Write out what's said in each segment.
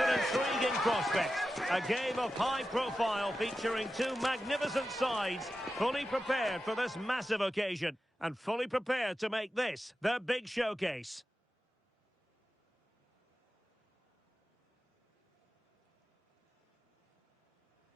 an intriguing prospect. A game of high profile featuring two magnificent sides, fully prepared for this massive occasion and fully prepared to make this their big showcase.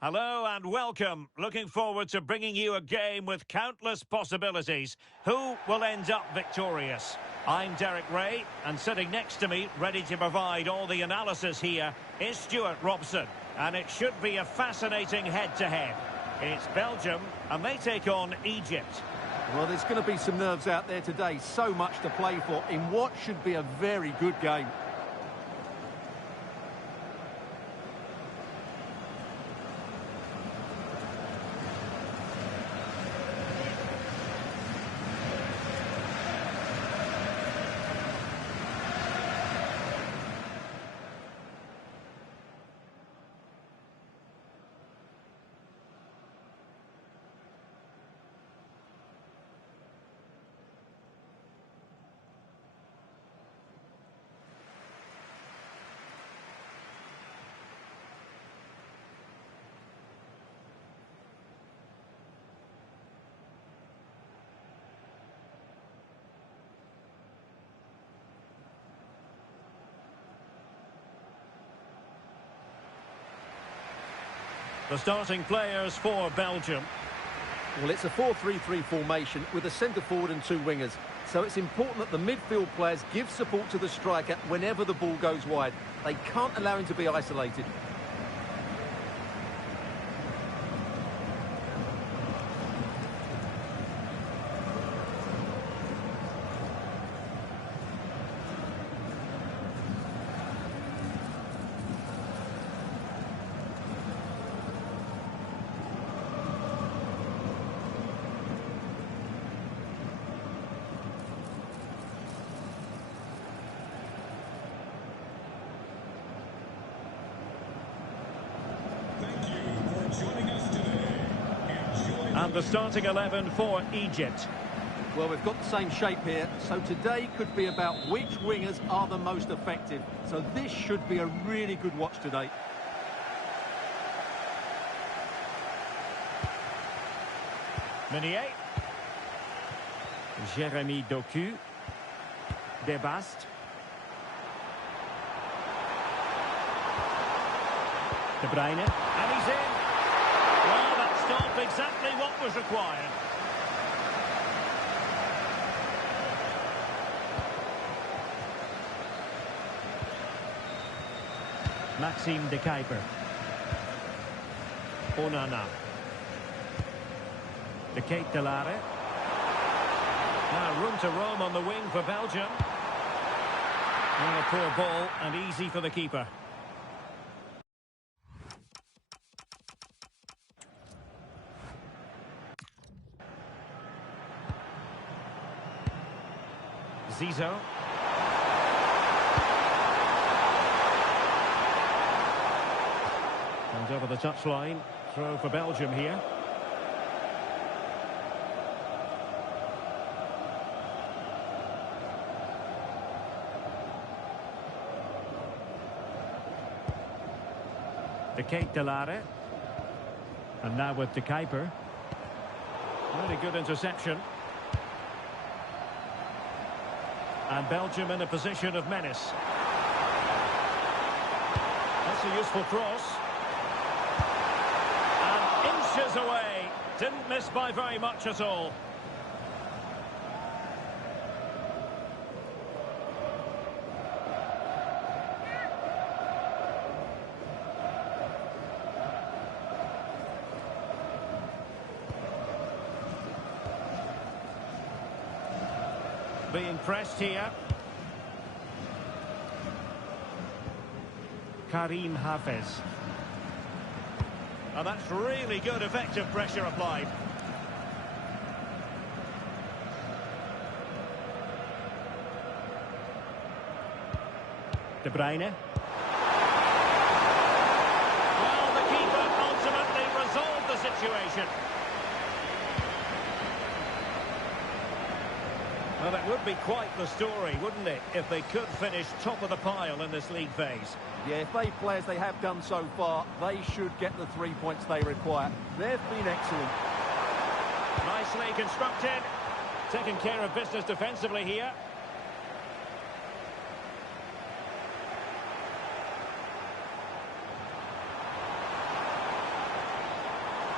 Hello and welcome. Looking forward to bringing you a game with countless possibilities. Who will end up victorious? I'm Derek Ray, and sitting next to me, ready to provide all the analysis here, is Stuart Robson. And it should be a fascinating head-to-head. It's Belgium, and they take on Egypt. Well, there's going to be some nerves out there today. So much to play for in what should be a very good game. The starting players for Belgium. Well, it's a 4-3-3 formation with a centre forward and two wingers. So it's important that the midfield players give support to the striker whenever the ball goes wide. They can't allow him to be isolated. And the starting 11 for Egypt. Well, we've got the same shape here, so today could be about which wingers are the most effective. So this should be a really good watch today. Meunier. Jérémy Doku. Debast. De Bruyne. And he's in. Well, that stopped exactly what was required. Maxime de Kuiper. Onana. De Ketelare. Now room to roam on the wing for Belgium. And a poor ball and easy for the keeper. Zizou. Comes over the touchline. Throw for Belgium here. De Ketelare. And now with De Kuiper. Really good interception. And Belgium in a position of menace. That's a useful cross. And inches away. Didn't miss by very much at all. Being pressed here. Karim Hafez. Oh, that's really good, effective pressure applied. De Bruyne. Well, the keeper ultimately resolved the situation. Well, it would be quite the story, wouldn't it, if they could finish top of the pile in this league phase. Yeah, if they play as they have done so far, they should get the 3 points they require. They've been excellent. Nicely constructed. Taking care of business defensively here.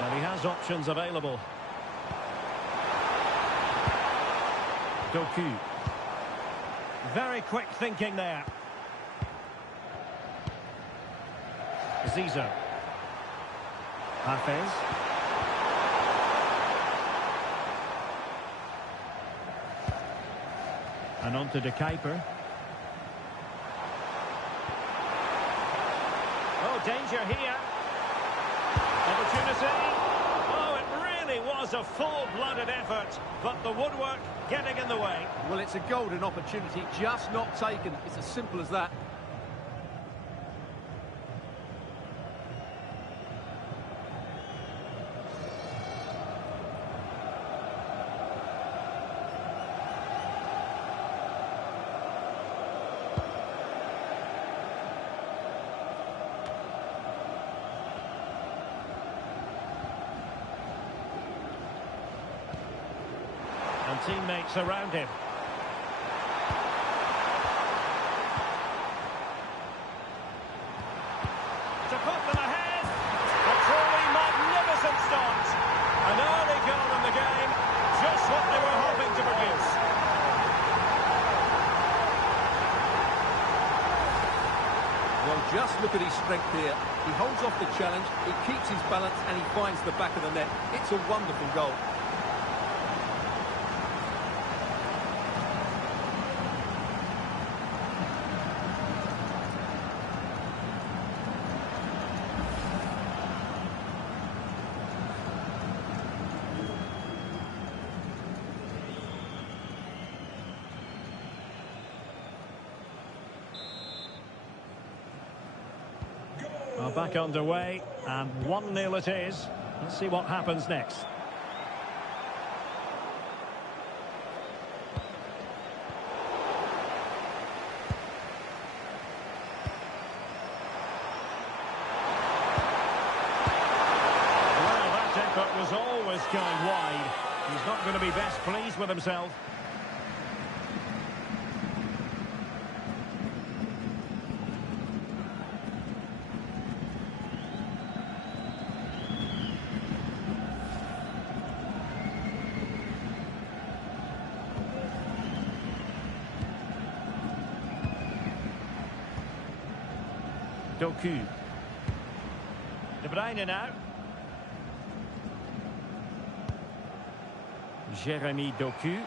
Well, he has options available. Doku. Very quick thinking there. Zizo. Hafez. And on to De Kuiper. Oh, danger here. Opportunity. Oh, it really was a full-blooded effort, but the woodwork getting in the way. Well, it's a golden opportunity, just not taken. It's as simple as that. And teammates around him. To put them ahead. A truly magnificent start. An early goal in the game. Just what they were hoping to produce. Well, just look at his strength here. He holds off the challenge, he keeps his balance, and he finds the back of the net. It's a wonderful goal. Well, back underway, and 1-0 it is. Let's see what happens next. Well, that effort was always going wide. He's not going to be best pleased with himself. Doku. De Bruyne now. Jeremy Doku.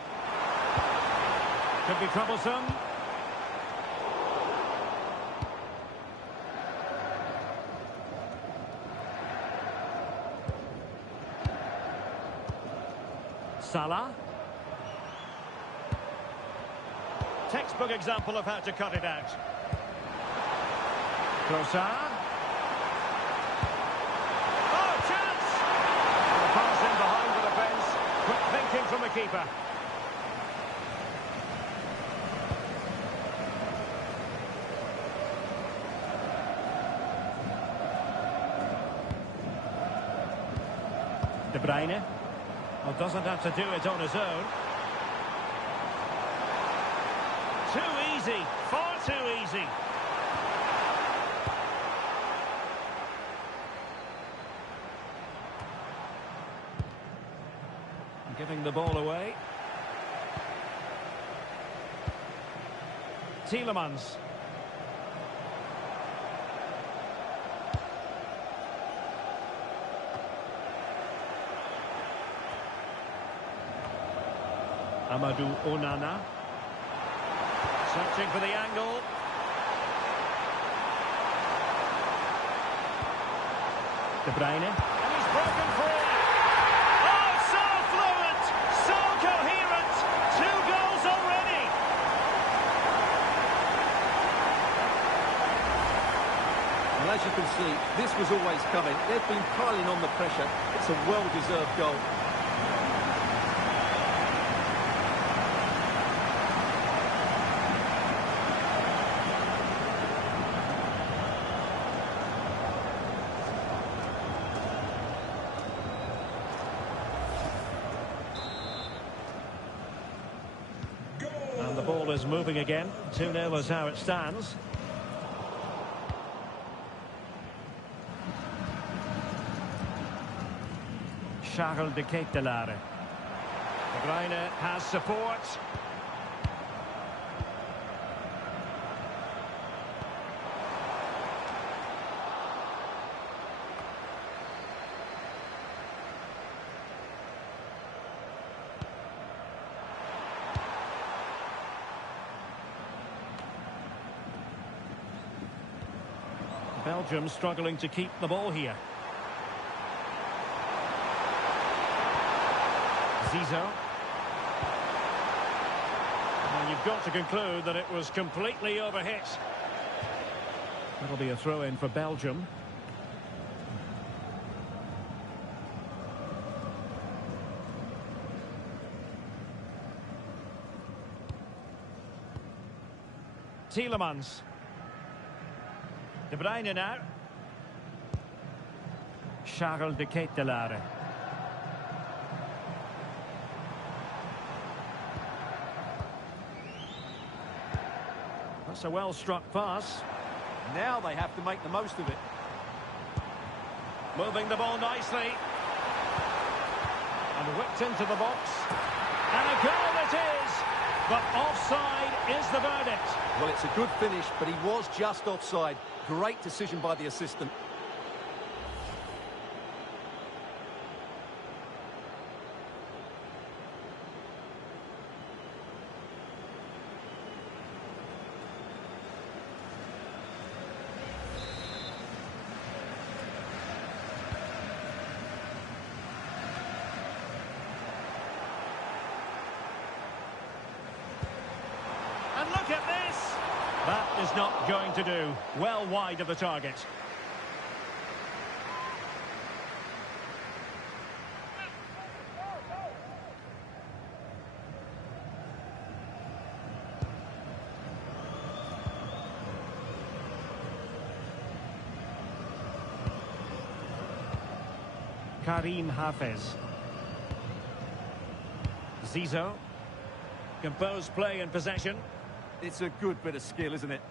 Could be troublesome. Salah. Textbook example of how to cut it out. Trossard. Oh, chance! The pass in behind the defence. Quick thinking from the keeper. De Bruyne. Well, doesn't have to do it on his own. Too easy. Far too easy. Giving the ball away. Tielemans. Amadou Onana. Searching for the angle. De Bruyne. And he's broken free. Well, as you can see, this was always coming. They've been piling on the pressure. It's a well-deserved goal. ball is moving again. 2-0 is how it stands. Charles de Ketelaere. De Bruyne has support. Belgium struggling to keep the ball here. Zizou. And you've got to conclude that it was completely overhit. That'll be a throw-in for Belgium. Tielemans. De Bruyne now. Charles de Ketelaere. That's a well-struck pass. Now they have to make the most of it. Moving the ball nicely. And whipped into the box. And a goal it is! But offside is the verdict. Well, it's a good finish, but he was just offside. Great decision by the assistant. And look at this! That is not going to do. Well wide of the target. Karim Hafez. Zizou. Composed play and possession. It's a good bit of skill, isn't it?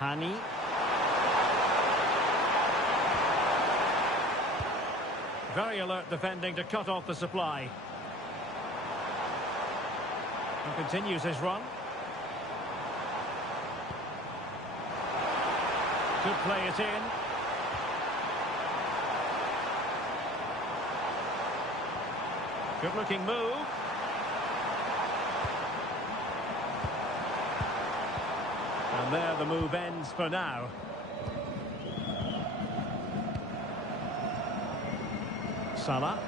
Hani. Very alert defending to cut off the supply. And continues his run. Could play it in. Good looking move. And there the move ends for now. Salah.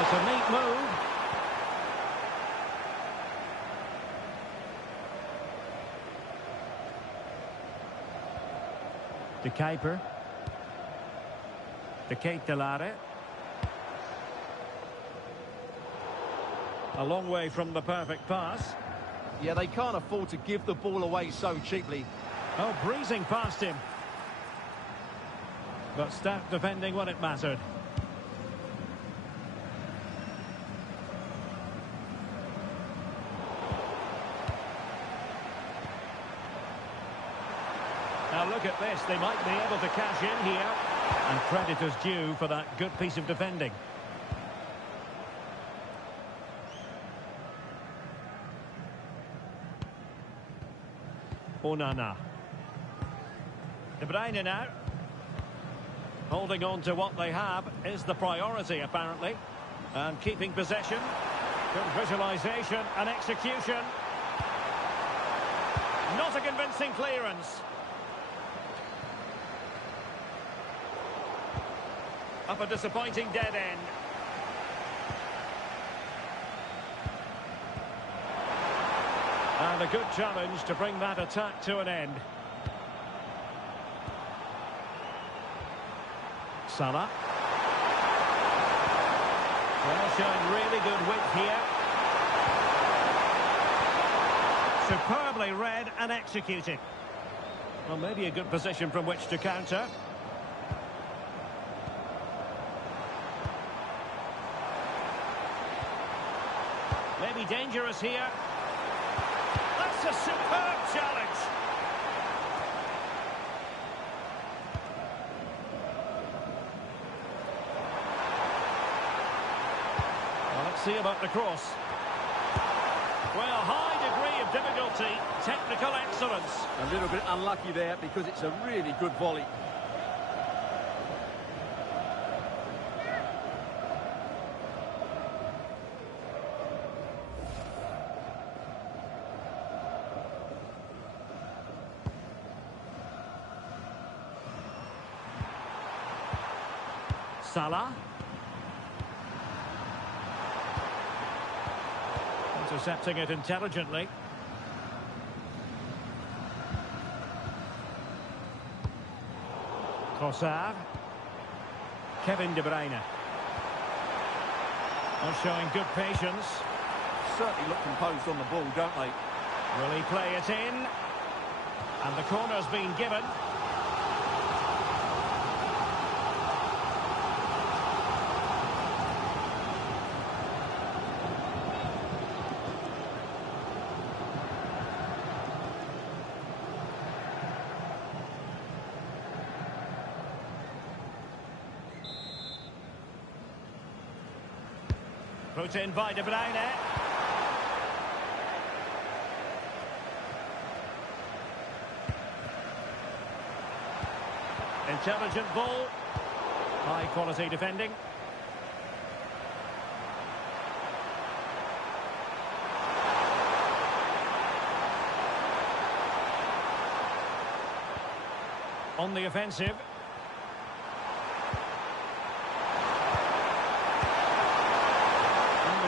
It's a neat move. De Kuiper. De Ketelaere. A long way from the perfect pass. Yeah, they can't afford to give the ball away so cheaply. Oh, breezing past him. But stout defending when it mattered. Now look at this. They might be able to cash in here. And credit is due for that good piece of defending. Onana. De Bruyne now. Holding on to what they have is the priority, apparently. And keeping possession. Good visualisation and execution. Not a convincing clearance. Up a disappointing dead end. And a good challenge to bring that attack to an end. Salah. Well, showing really good width here. Superbly read and executed. Well, maybe a good position from which to counter. Maybe dangerous here. That's a superb challenge. Well, let's see about the cross. Well, high degree of difficulty, technical excellence. A little bit unlucky there because it's a really good volley. Salah. Intercepting it intelligently. Trossard. Kevin De Bruyne. Well, showing good patience. Certainly look composed on the ball, don't they? Will he play it in? And the corner's been given. Put in by De Bruyne. Intelligent ball. High quality defending. On the offensive.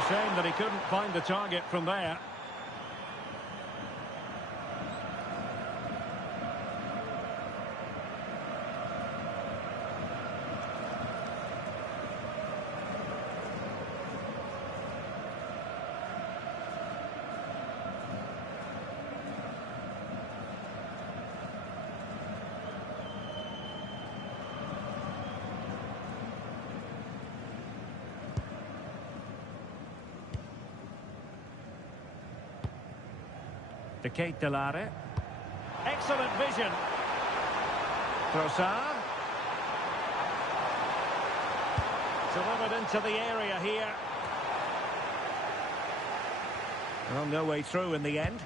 Shame that he couldn't find the target from there. De Lare. Excellent vision. Trossard. Delivered into the area here. Well, no way through in the end.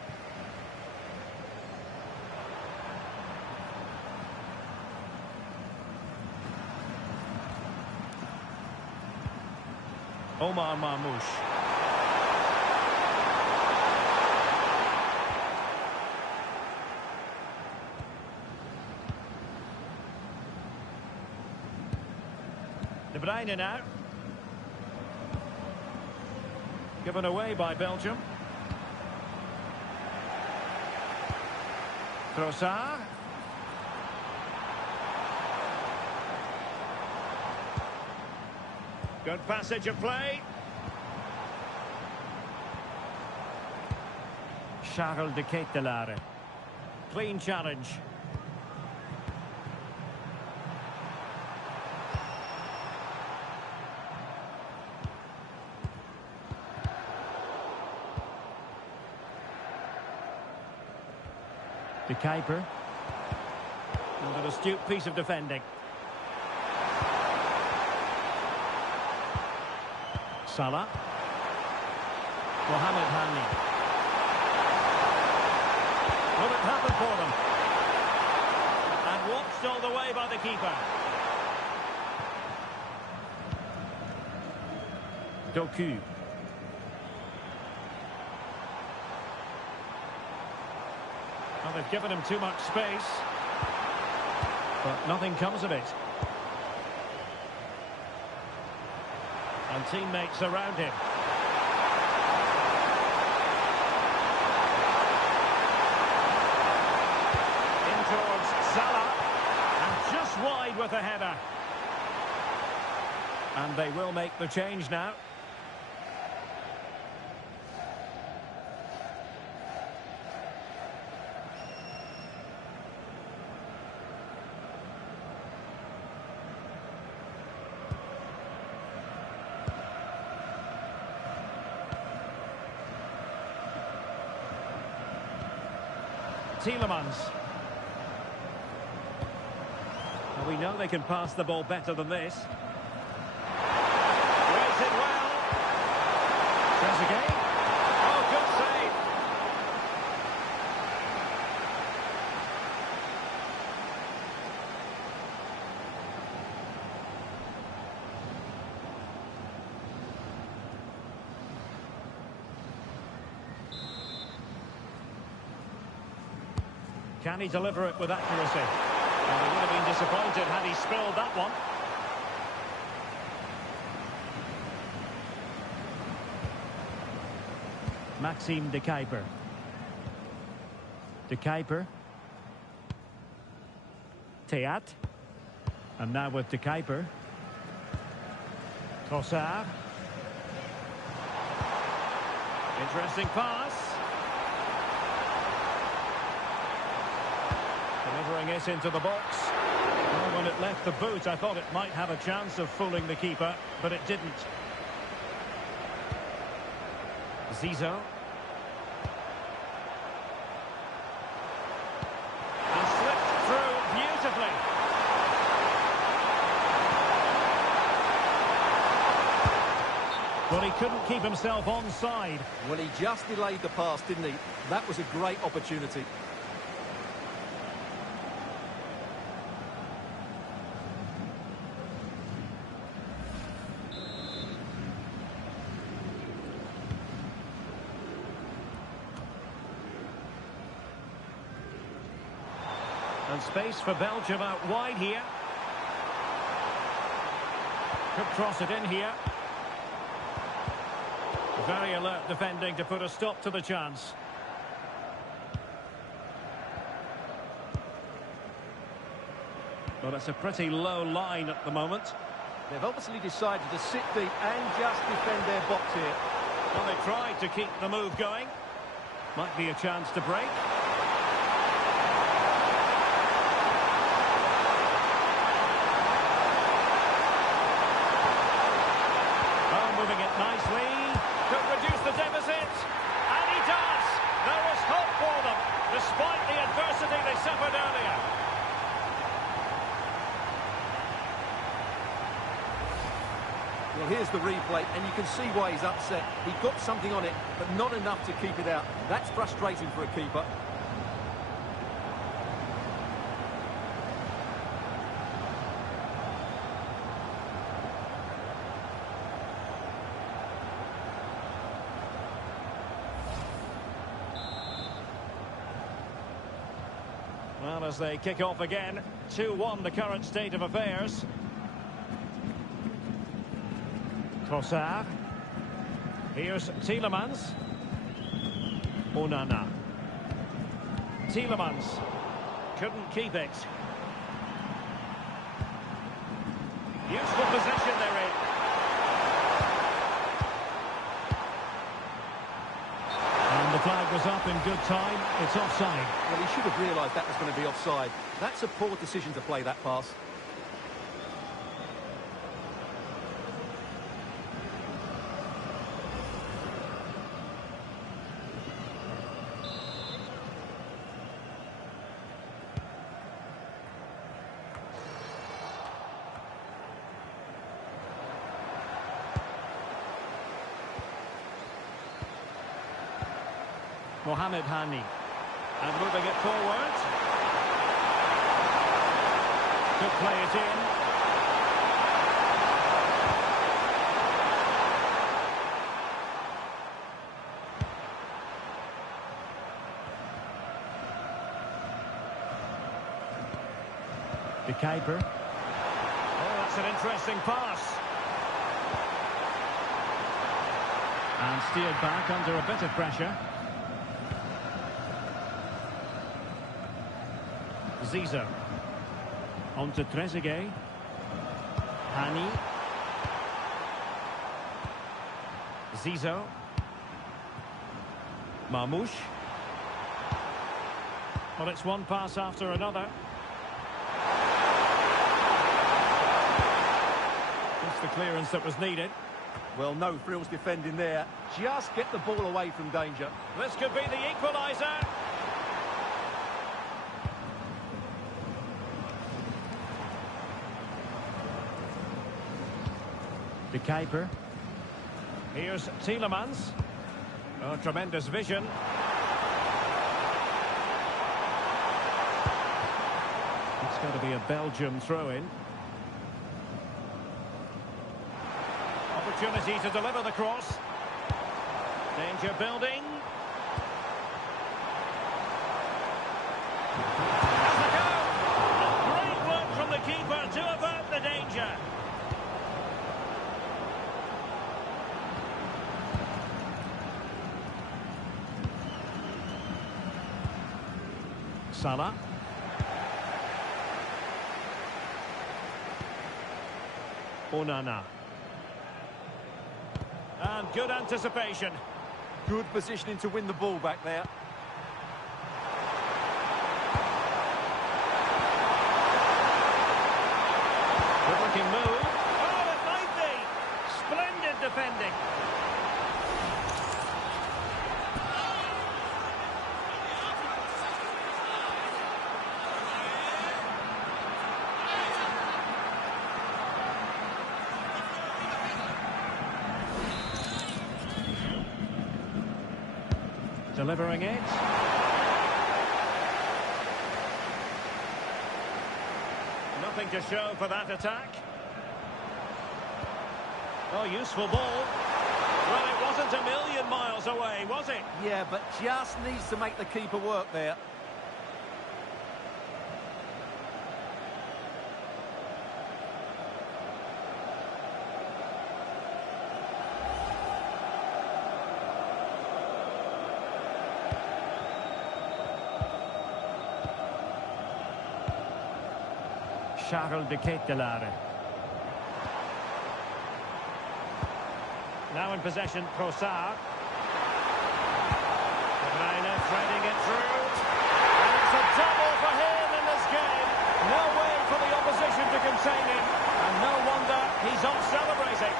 Omar Marmoush. De Bruyne now. Given away by Belgium. Trossard. Good passage of play. Charles de Lare. Clean challenge. De Kuiper. And an astute piece of defending. Salah. Mohamed Hani. Will it happen for them? And watched all the way by the keeper. Doku. Well, they've given him too much space, but nothing comes of it. And teammates around him. In towards Salah, and just wide with a header. And they will make the change now. Tielemans. Well, we know they can pass the ball better than this. Plays it well. Trezeguet. Oh, good save. Can he deliver it with accuracy? Well, he would have been disappointed had he spilled that one. Maxime de Kuiper. De Kuiper. Theat. And now with de Kuiper. Trossard. Interesting pass. Delivering it into the box. Well, when it left the boot, I thought it might have a chance of fooling the keeper, but it didn't. Zizou. And slipped through beautifully. Well, he couldn't keep himself onside. Well, he just delayed the pass, didn't he? That was a great opportunity. And space for Belgium out wide here. Could cross it in here. Very alert defending to put a stop to the chance. Well, it's a pretty low line at the moment. They've obviously decided to sit deep and just defend their box here. Well, they tried to keep the move going. Might be a chance to break. Moving it nicely, could reduce the deficit, and he does! There is hope for them, despite the adversity they suffered earlier. Well, here's the replay, and you can see why he's upset. He got something on it, but not enough to keep it out. That's frustrating for a keeper. Well, as they kick off again, 2-1 the current state of affairs. Trossard. Here's Tielemans. Onana. Tielemans. Couldn't keep it. Useful possession they're in. And the flag was up in good time. It's offside. Well, he should have realised that was going to be offside. That's a poor decision to play that pass. Mohamed Hani. And moving it forward. Could play it in. De Kuiper. Oh, that's an interesting pass. And steered back under a bit of pressure. Zizou. On to Trezeguet. Hani. Zizou. Marmouche. Well, it's one pass after another. Just the clearance that was needed. Well, no frills defending there. Just get the ball away from danger. This could be the equaliser. De Kuiper. Here's Tielemans. Oh, tremendous vision. It's going to be a Belgium throw-in. Opportunity to deliver the cross. Danger building. Has the goal! Great work from the keeper to avert the danger. Salah. Onana. And good anticipation. Good positioning to win the ball back there. Good-looking move. Oh, it might be. Splendid defending. Delivering it. Nothing to show for that attack. Oh, useful ball. Well, it wasn't a million miles away, was it? Yeah, but just needs to make the keeper work there. Charles de Ketelaere. Now in possession, Trossard. De Bruyne threading it through. And it's a double for him in this game. No way for the opposition to contain him. And no wonder he's off celebrating.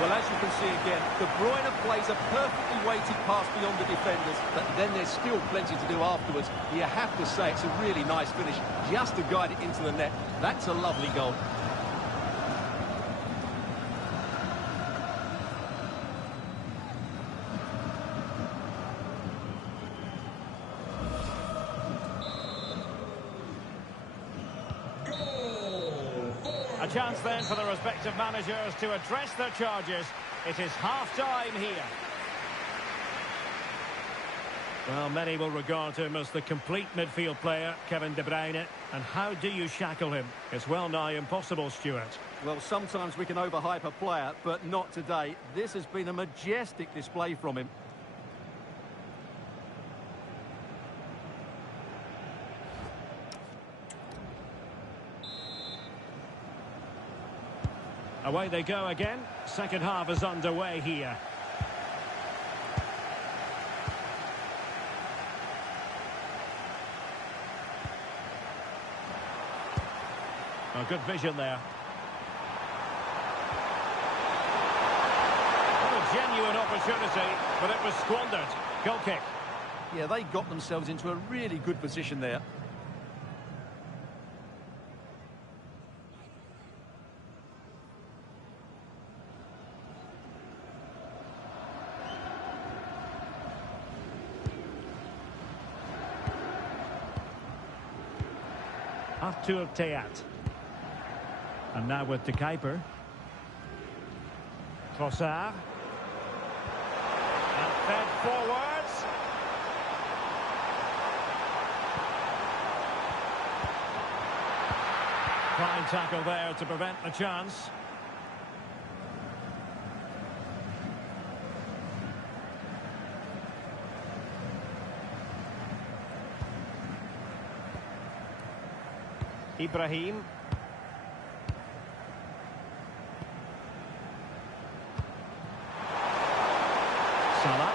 Well, as you can see again, De Bruyne plays a perfectly weighted pass beyond the defenders, but then there's still plenty to do afterwards. You have to say it's a really nice finish, just to guide it into the net. That's a lovely goal. A chance then for the respective managers to address their charges. It is half-time here. Well, many will regard him as the complete midfield player, Kevin De Bruyne. And how do you shackle him? It's well nigh impossible, Stuart. Well, sometimes we can overhype a player, but not today. This has been a majestic display from him. Away they go again. Second half is underway here. Oh, good vision there. What a genuine opportunity, but it was squandered. Goal kick. Yeah, they got themselves into a really good position there. Arthur Theat. And now with De Kuiper. Trossard. And fed forwards. Fine tackle there to prevent the chance. Ibrahim. Salah.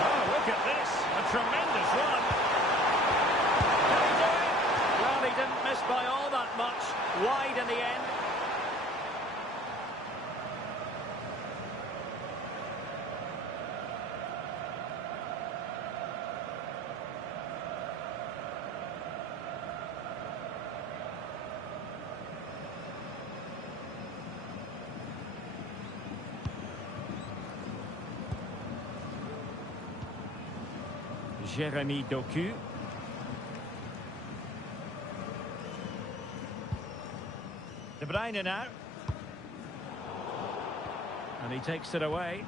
Oh, look at this. A tremendous run. Can he do it? Well, he didn't miss by all that much. Wide in the end. Jeremy Doku. De Bruyne now. And he takes it away.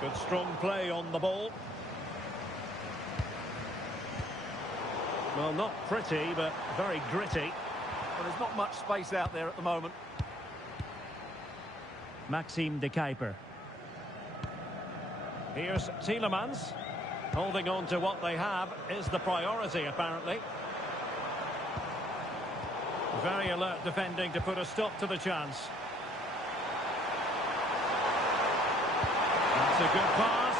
Good strong play on the ball. Well, not pretty, but very gritty. Well, there's not much space out there at the moment. Maxime de Kuiper. Here's Tielemans. Holding on to what they have is the priority, apparently. Very alert defending to put a stop to the chance. That's a good pass.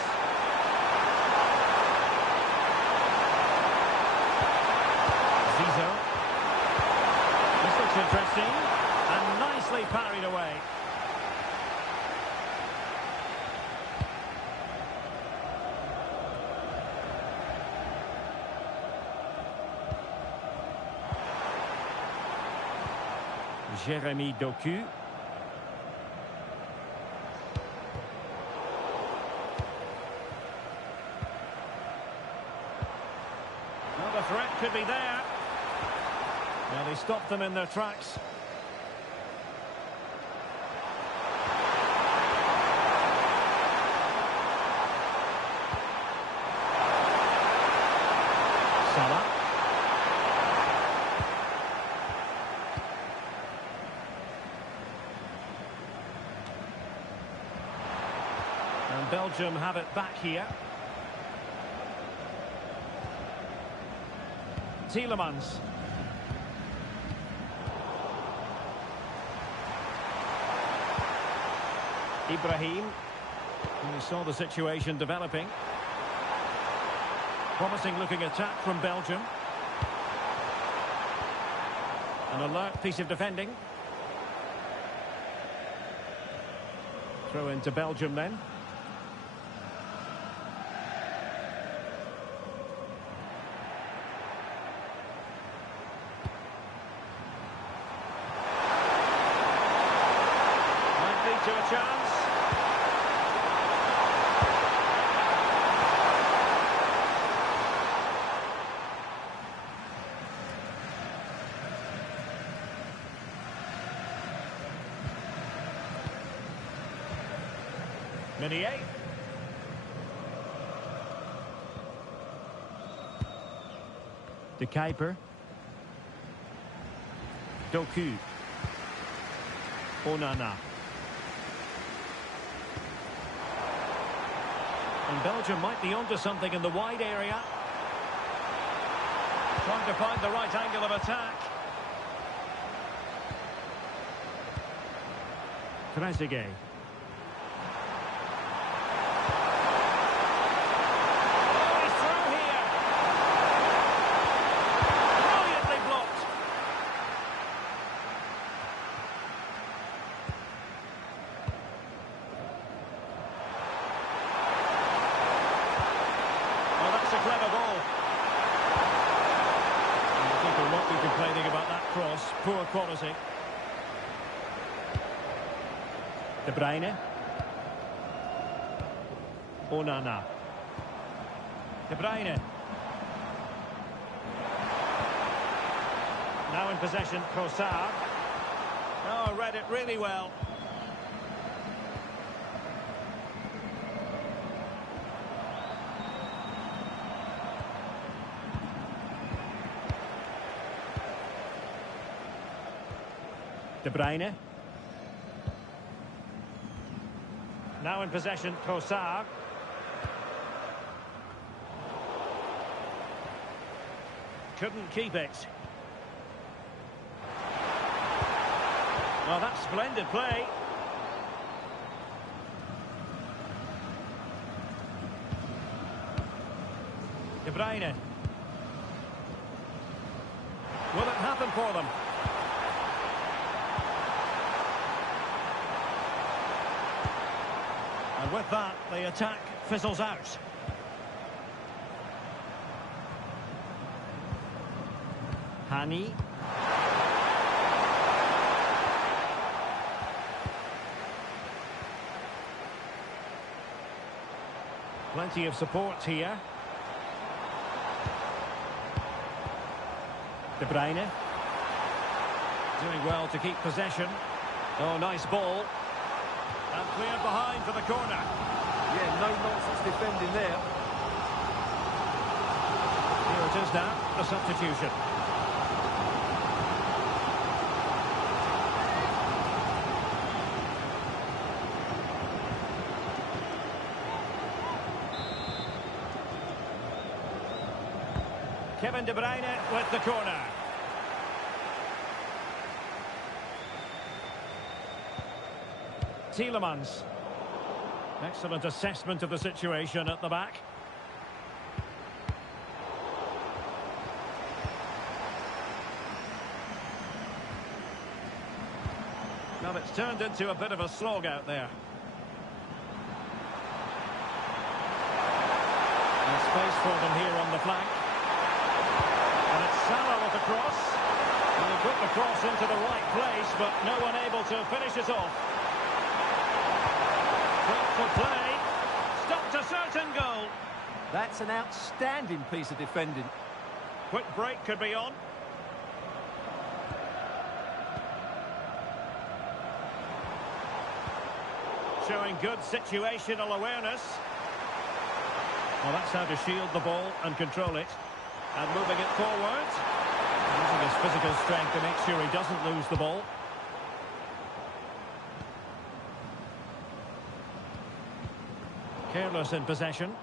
Zizou. This looks interesting. And nicely parried away. Jeremy Doku. Well, the threat could be there. Now they stopped them in their tracks. Salah. And Belgium have it back here. Tielemans. Ibrahim. And we saw the situation developing. Promising looking attack from Belgium. An alert piece of defending. Throw into Belgium then. To a chance. Meunier. De Kuiper. Doku. Onana. And Belgium might be onto something in the wide area. Trying to find the right angle of attack. Trezeguet. Oh, he's through here. Brilliantly blocked. That's a clever ball. And I think we'll not be complaining about that cross. Poor quality. De Bruyne. Onana. De Bruyne. Now in possession, Trossard. Oh, read it really well. De Bruyne. Now in possession, Trossard. Couldn't keep it. Well, that's splendid play. De Bruyne. Will it happen for them? And with that, the attack fizzles out. Hani. Plenty of support here. De Bruyne. Doing well to keep possession. Oh, nice ball. And cleared behind for the corner. Yeah, no nonsense defending there. Here it is now, the substitution. Kevin De Bruyne with the corner. Tielemans. Excellent assessment of the situation at the back. Well, it's turned into a bit of a slog out there. And space for them here on the flank. And it's Salah with the cross. And they put the cross into the right place, but no one able to finish it off. For play. Stopped a certain goal. That's an outstanding piece of defending. Quick break could be on. Showing good situational awareness. Well, that's how to shield the ball and control it. And moving it forward. Using his physical strength to make sure he doesn't lose the ball. Careless in possession.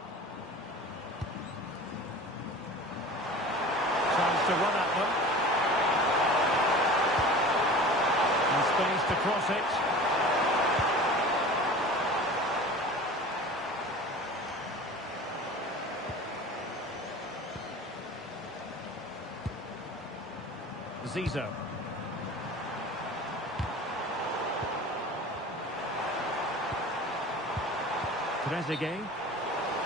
Tries to run at them. And space to cross it. Zizo. Trezeguet.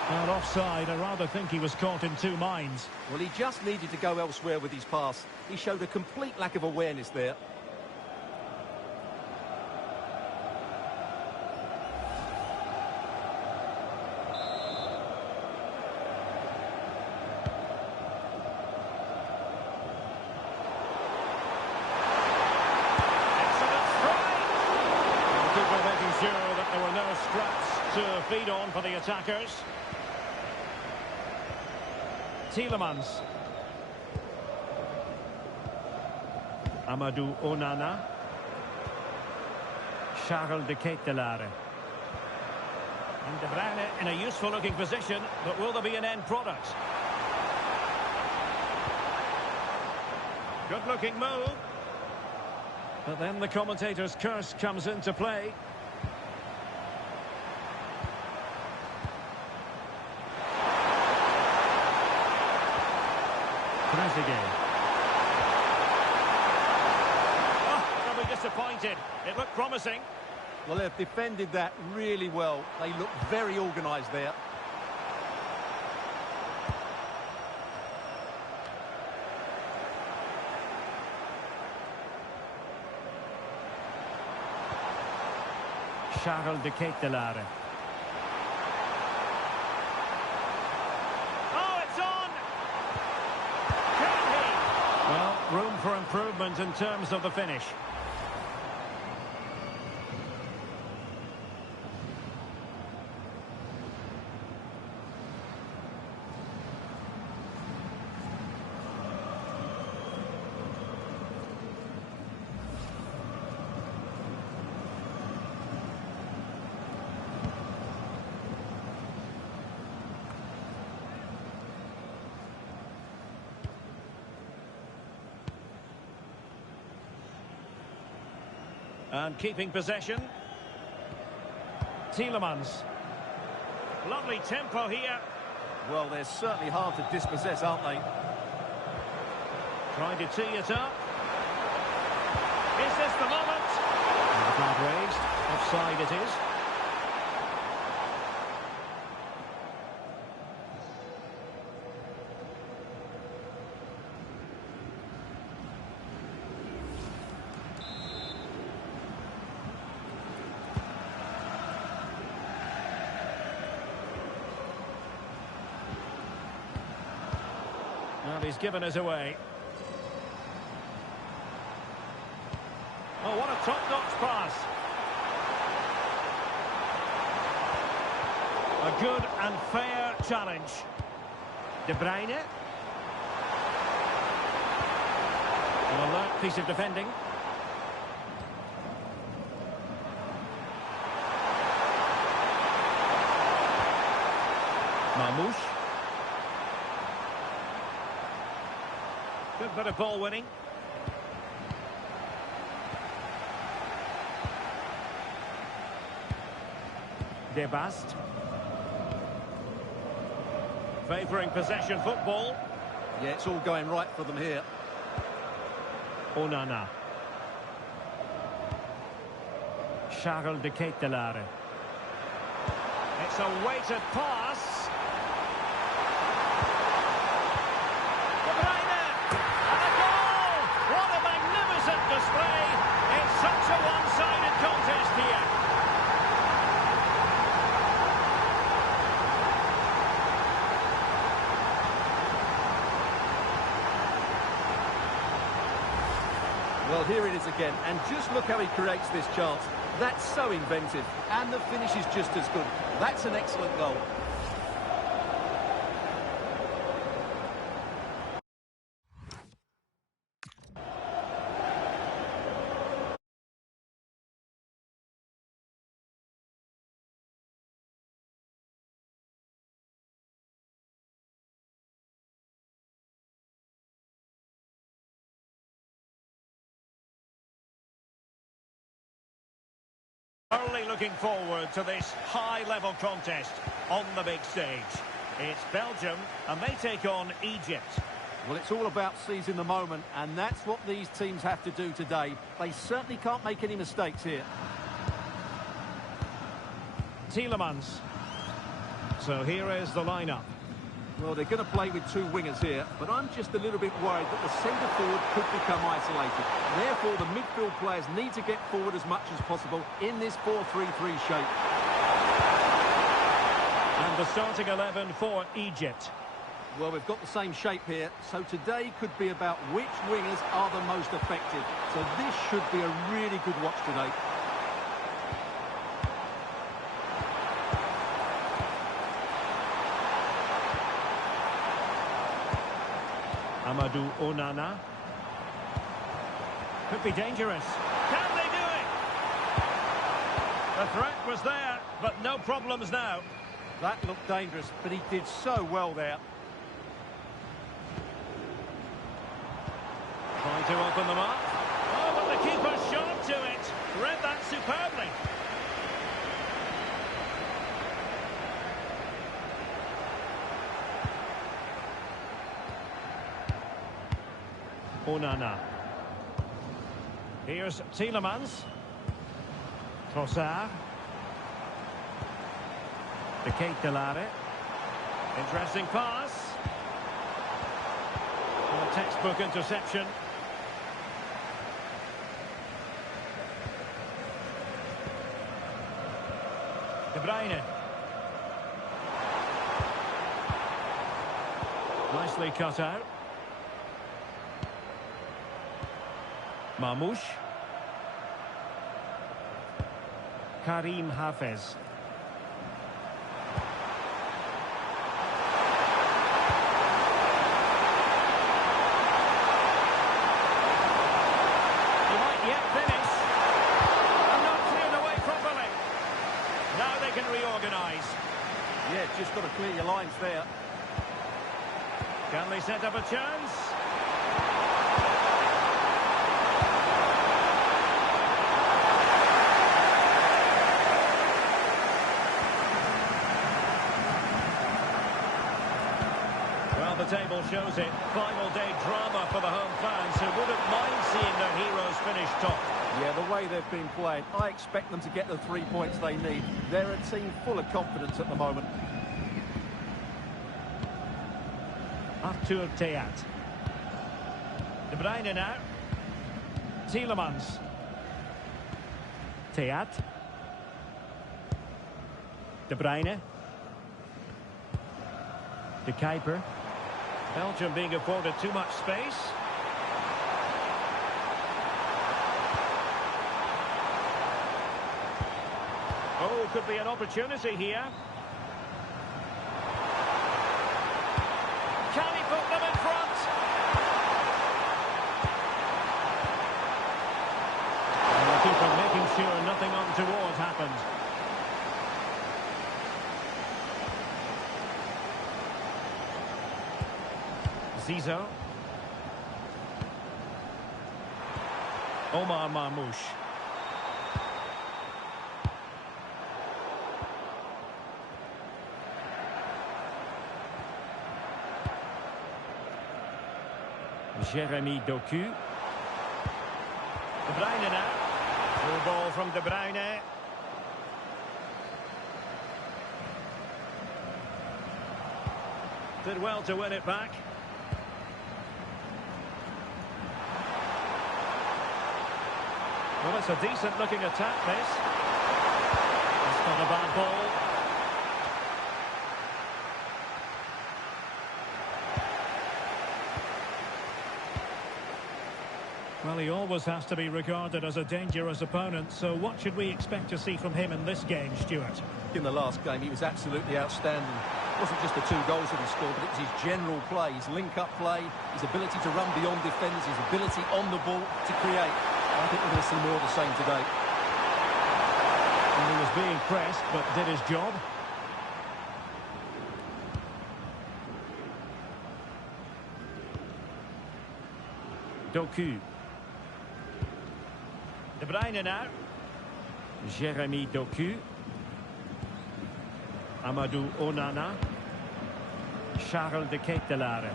Well, offside. I rather think he was caught in two minds. Well, he just needed to go elsewhere with his pass. He showed a complete lack of awareness there. Sure that there were no scraps to feed on for the attackers. Tielemans. Amadou Onana. Charles de Ketelaere. And De Bruyne in a useful looking position, but will there be an end product? Good looking move. But then the commentator's curse comes into play. Trezeguet. Oh, they'll be disappointed. It looked promising. Well, they've defended that really well. They look very organised there. Charles de Ketelaere. Well, room for improvement in terms of the finish. And keeping possession. Tielemans. Lovely tempo here. Well, they're certainly hard to dispossess, aren't they? Trying to tee it up. Is this the moment? And the flag raised. Offside it is. And he's given us away. Oh, what a top-notch pass. A good and fair challenge. De Bruyne. An alert piece of defending. Marmoush. Good bit of ball winning. De Bast. Favouring possession football. Yeah, it's all going right for them here. Onana. Charles de Ketelaere. It's a weighted pass. De Bruyne! And a goal! What a magnificent display! It's such a one-sided contest here. Well, here it is again, and just look how he creates this chance. That's so inventive, and the finish is just as good. That's an excellent goal. Early looking forward to this high-level contest on the big stage. It's Belgium, and they take on Egypt. Well, it's all about seizing the moment, and that's what these teams have to do today. They certainly can't make any mistakes here. Tielemans. So here is the lineup. Well, they're going to play with two wingers here, but I'm just a little bit worried that the centre-forward could become isolated. Therefore, the midfield players need to get forward as much as possible in this 4-3-3 shape. And the starting 11 for Egypt. Well, we've got the same shape here, so today could be about which wingers are the most effective. So this should be a really good watch today. Amadou Onana. Could be dangerous. Can they do it? The threat was there, but no problems now. That looked dangerous, but he did so well there. Trying to open them up. Oh, but the keeper shot to it. Read that superbly. Onana. Here's Tielemans. Trossard. De Ketelaere. Interesting pass. And a textbook interception. De Bruyne. Nicely cut out. Marmoush. Karim Hafez. He might yet finish. And not cleared away properly. Now they can reorganise. Yeah, just got to clear your lines there. Can they set up a chance? The table shows it. Final day drama for the home fans who wouldn't mind seeing their heroes finish top. Yeah, the way they've been playing, I expect them to get the 3 points they need. They're a team full of confidence at the moment. Arthur Theat. De Bruyne now. Tielemans. Theat. De Bruyne. De Kuiper. Belgium being afforded too much space. Oh, could be an opportunity here. Can he put them in front? And the keeper making sure nothing untoward happened. Zizou. Omar Marmoush. Jeremy Doku. De Bruyne now. Through ball from De Bruyne. Did well to win it back. Well, it's a decent looking attack, this. It's not a bad ball. Well, he always has to be regarded as a dangerous opponent, so what should we expect to see from him in this game, Stuart? In the last game, he was absolutely outstanding. It wasn't just the 2 goals that he scored, but it was his general play, his link-up play, his ability to run beyond defenders, his ability on the ball to create. I think we're going to see more of the same today. And he was being pressed, but did his job. Doku. De Bruyne now. Jeremy Doku. Amadou Onana. Charles de Ketelaere.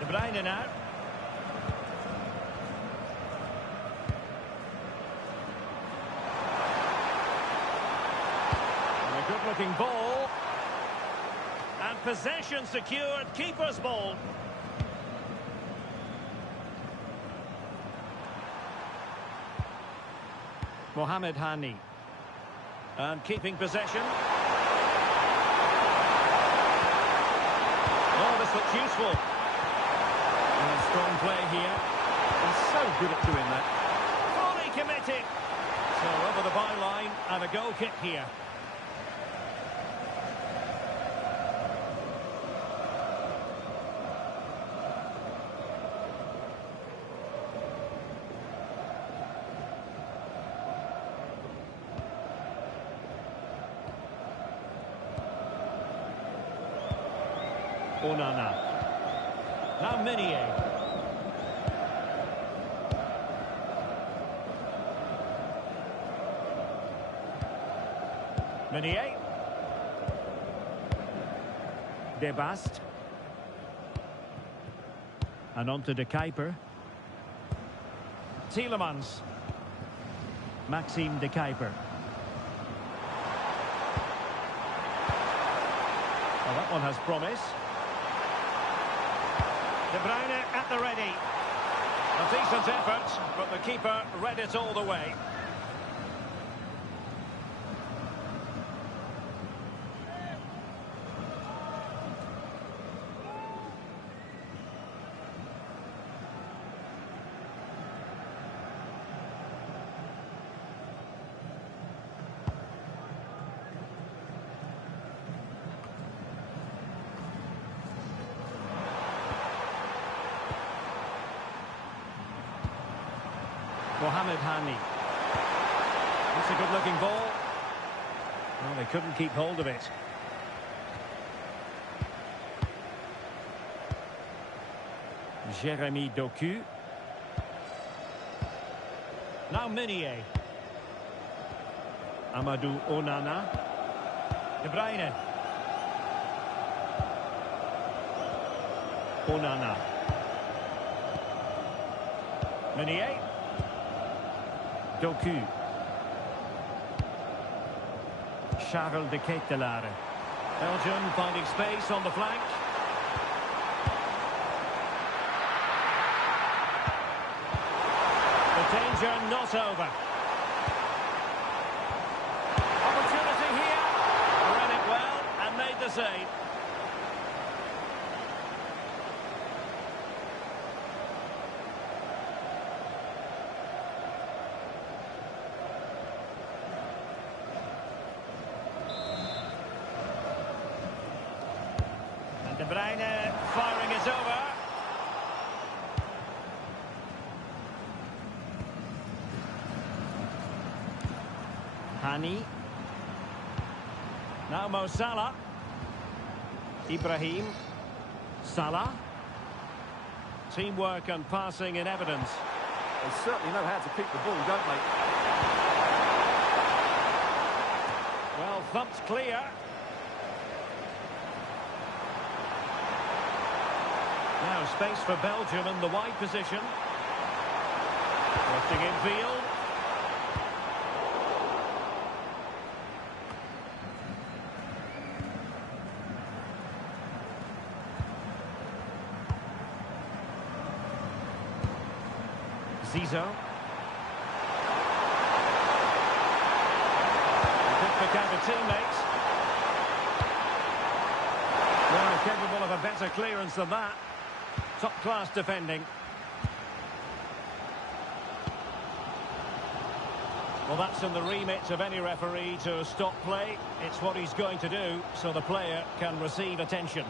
De Bruyne now. And a good-looking ball. And possession secured. Keeper's ball. Mohamed Hani. And keeping possession. Oh, this looks useful. And strong play here. He's so good at doing that. Fully committed. So over the byline and a goal kick here. Onana. Now Meunier. Meunier. De Bast. And on to De Kuiper. Tielemans. Maxime De Kuiper. Well, that one has promise. De Bruyne at the ready. A decent effort, but the keeper read it all the way. Mohamed Hani. It's a good-looking ball. Well, they couldn't keep hold of it. Jeremy Doku. Now Meunier. Amadou Onana. De Bruyne. Onana. Meunier. Doku. Charles de Ketelaere. Belgium finding space on the flank. The danger not over. Opportunity here. Read it well and made the save. Bruyne firing it over. Hani. Now Mo Salah. Ibrahim. Salah. Teamwork and passing in evidence. They certainly know how to keep the ball, don't they? Well, thumped clear. Now space for Belgium in the wide position. Drifting infield. Zizou. Picked the counter teammates. Well, capable of a better clearance than that. Top-class defending. Well, that's in the remit of any referee to stop play. It's what he's going to do, so the player can receive attention.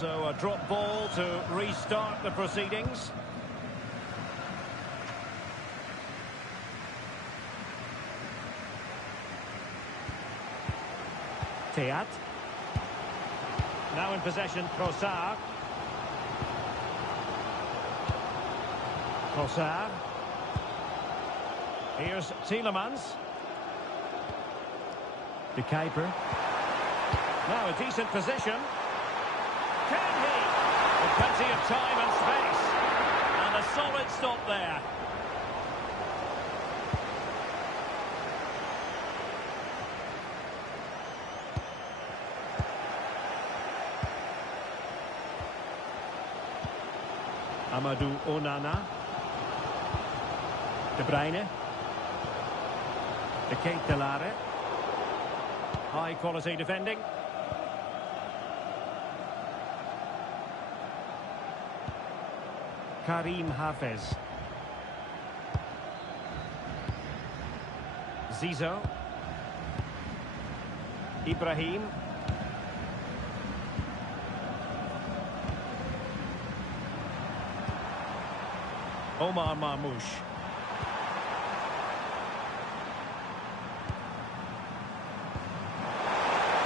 So a drop ball to restart the proceedings. Teat. Now in possession, Trossard. Trossard. Here's Tielemans. De Kuiper. Now a decent position. Can he? With plenty of time and space. And a solid stop there. Amadou Onana. De Bruyne. De Ketelare. High quality defending. Karim Hafez. Zizou. Ibrahim. Omar Marmoush.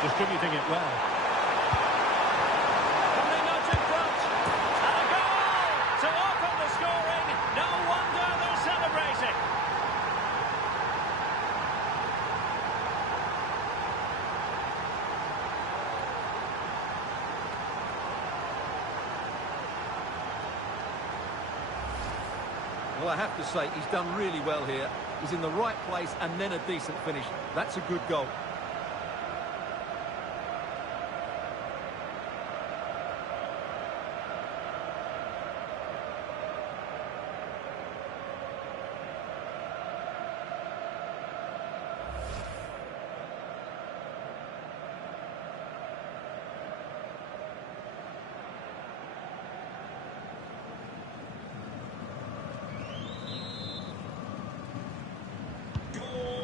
Distributing it well. And they nudge in front. And a goal to open the scoring. No wonder they're celebrating. Well, I have to say, he's done really well here. He's in the right place and then a decent finish. That's a good goal.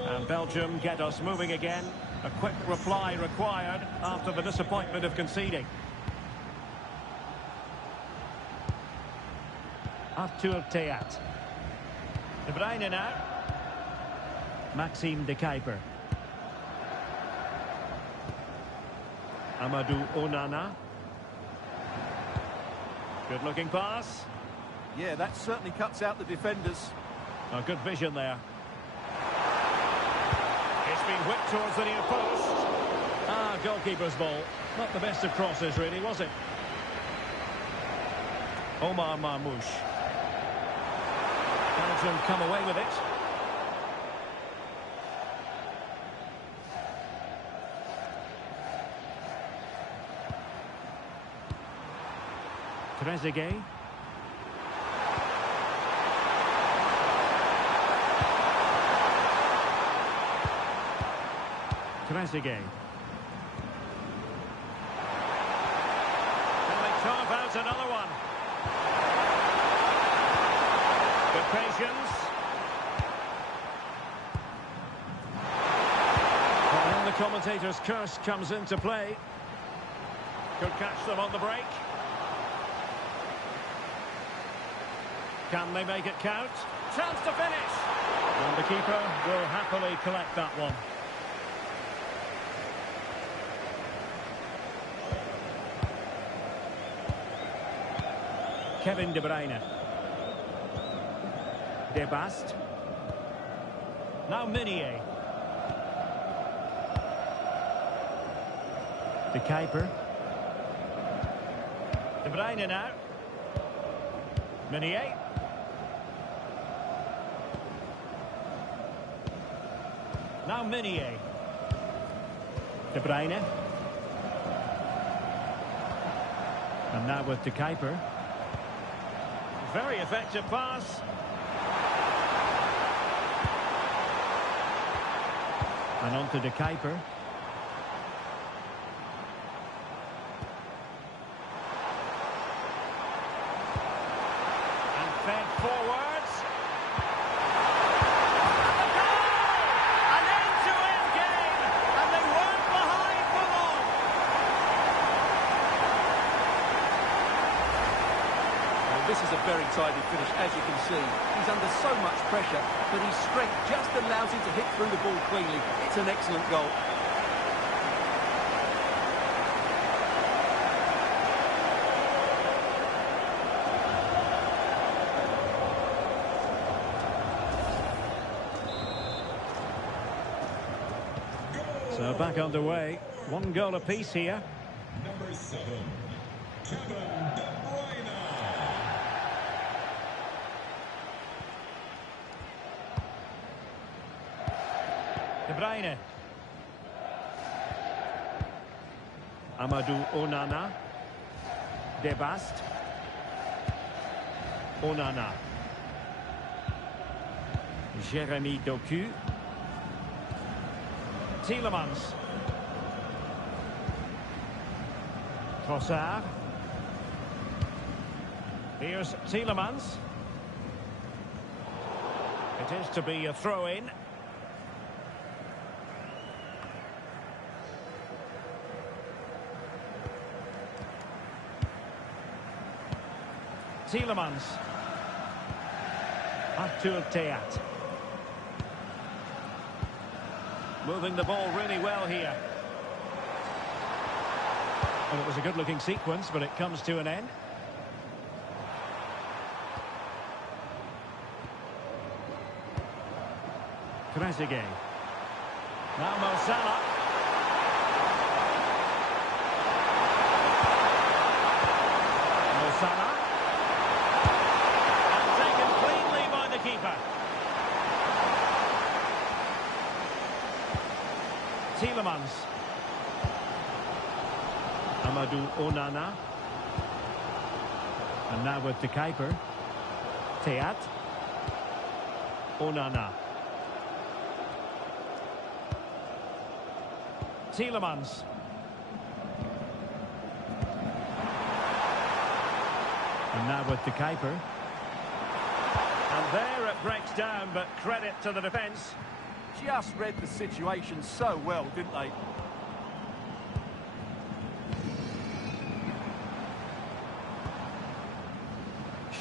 And Belgium get us moving again. A quick reply required after the disappointment of conceding. Arthur Theat. De Bruyne now. Maxime De Kuiper. Amadou Onana. Good looking pass. Yeah, that certainly cuts out the defenders. A good vision there. It's been whipped towards the near post. Ah, goalkeeper's ball. Not the best of crosses, really, was it? Omar Marmoush. Belgium come away with it. Trezeguet. Trezeguet. Can they carve out another one? Good patience. Well, then the commentator's curse comes into play. Could catch them on the break. Can they make it count? Chance to finish! And the keeper will happily collect that one. Kevin De Bruyne. De Bast. Now Meunier. De Kuiper. De Bruyne now. Meunier. Now Meunier. De Bruyne. And now with De Kuiper. Very effective pass. And on to De Kuiper. And fed forwards. And the goal! An end-to-end game. And they weren't behind for long. Well, this is a very tidy finish, as you can see. He's under so much pressure, but his strength just allows him to hit through the ball cleanly. It's an excellent goal. So back underway. One goal apiece here. Number 7, Kevin De Bruyne. De Bruyne. Amadou Onana. De Bast. Onana. Jeremy Doku. Tielemans. Trossard. Here's Tielemans. It is to be a throw-in. Tielemans. Arthur Theat. Moving the ball really well here. Well, it was a good-looking sequence, but it comes to an end. Trezeguet. Now Mo Salah. Mo Salah. And taken cleanly by the keeper. Tielemans. Amadou Onana. And now with De Kuiper. Theat. Onana. Tielemans. And now with De Kuiper. And there it breaks down, but credit to the defence. Just read the situation so well, didn't they?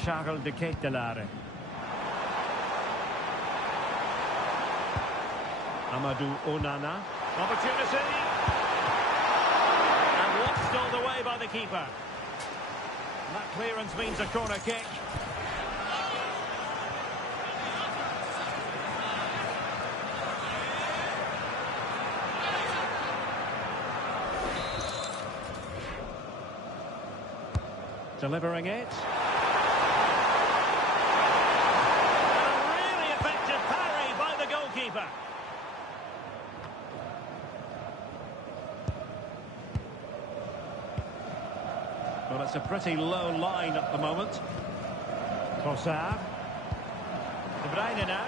Charles de Ketelaere. Amadou Onana. Opportunity. And watched all the way by the keeper. And that clearance means a corner kick. Delivering it. And a really effective parry by the goalkeeper. Well, it's a pretty low line at the moment. Trossard. De Bruyne now.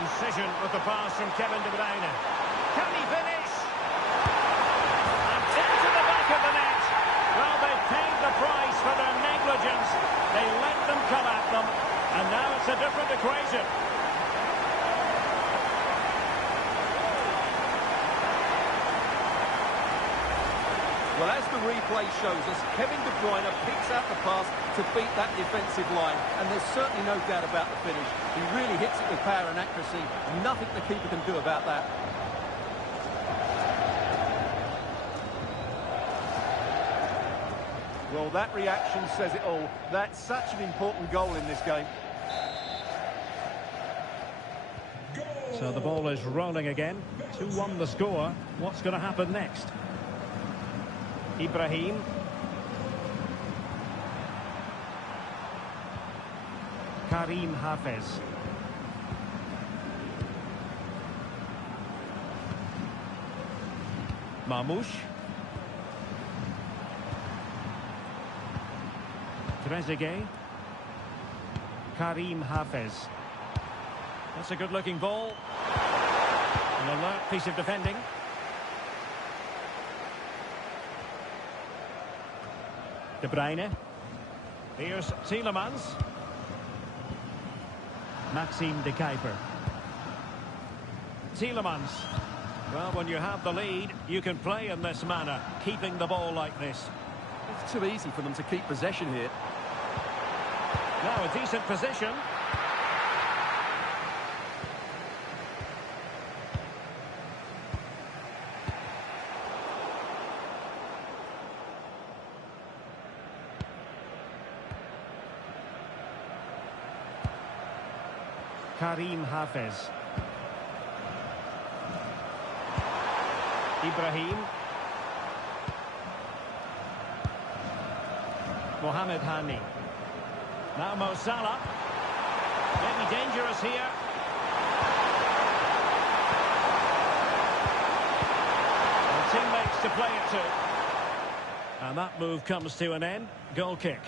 Incision with the pass from Kevin De Bruyne. Can he finish? back of the net. Well, they've paid the price for their negligence. They let them come at them, and now it's a different equation. Well, as the replay shows us, Kevin De Bruyne picks out the pass to beat that defensive line, and there's certainly no doubt about the finish. He really hits it with power and accuracy. Nothing the keeper can do about that. Well, that reaction says it all. That's such an important goal in this game. So the ball is rolling again. 2-1 the score. What's going to happen next? Ibrahim. Karim Hafez. Marmoush. Trezeguet. Karim Hafez. That's a good-looking ball. An alert piece of defending. De Bruyne. Here's Tielemans. Maxime de Kuiper. Tielemans. Well, when you have the lead, you can play in this manner, keeping the ball like this. It's too easy for them to keep possession here. Now a decent position. Karim Hafez. Ibrahim. Mohamed Hani. Now Mo Salah. Maybe dangerous here. And teammates to play it to. And that move comes to an end. Goal kick.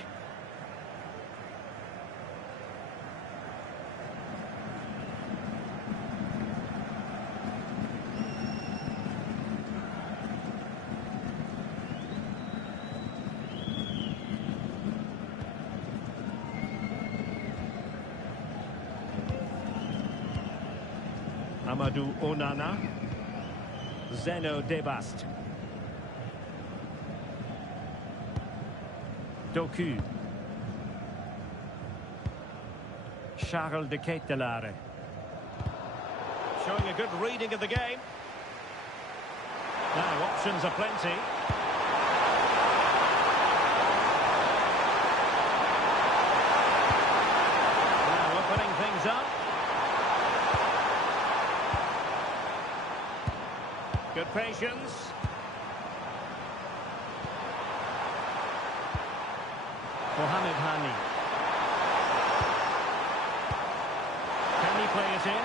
Amadou Onana. Zeno Debast. Doku. Charles de Ketelaere. Showing a good reading of the game. Now options are plenty. Now opening things up. Good patience. Mohamed Hani. Can he play it in?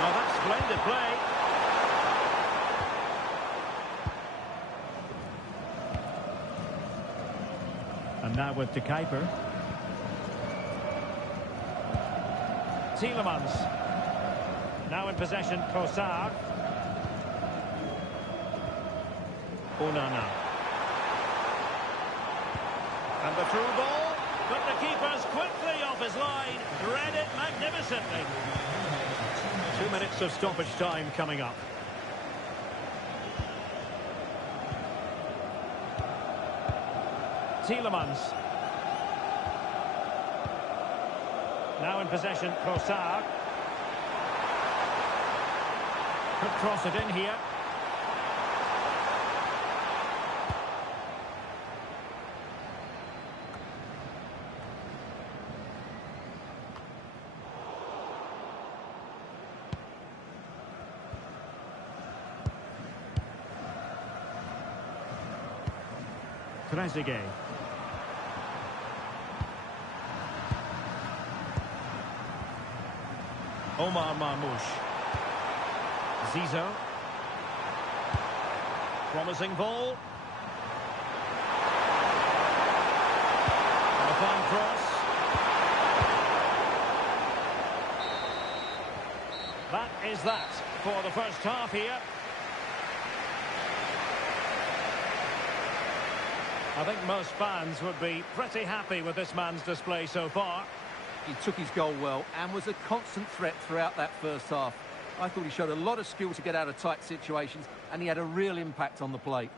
Oh, that's splendid play. And now with De Kuiper. Tielemans. Now in possession, Trossard. Onana. And the through ball, but the keeper's quickly off his line. Read it magnificently. 2 minutes of stoppage time coming up. Tielemans. Now in possession, Trossard. Could cross it in here. Trezeguet. Omar Marmoush. Zizou. Promising ball. And a fine cross. That is that for the first half here. I think most fans would be pretty happy with this man's display so far. He took his goal well and was a constant threat throughout that first half. I thought he showed a lot of skill to get out of tight situations, and he had a real impact on the plate.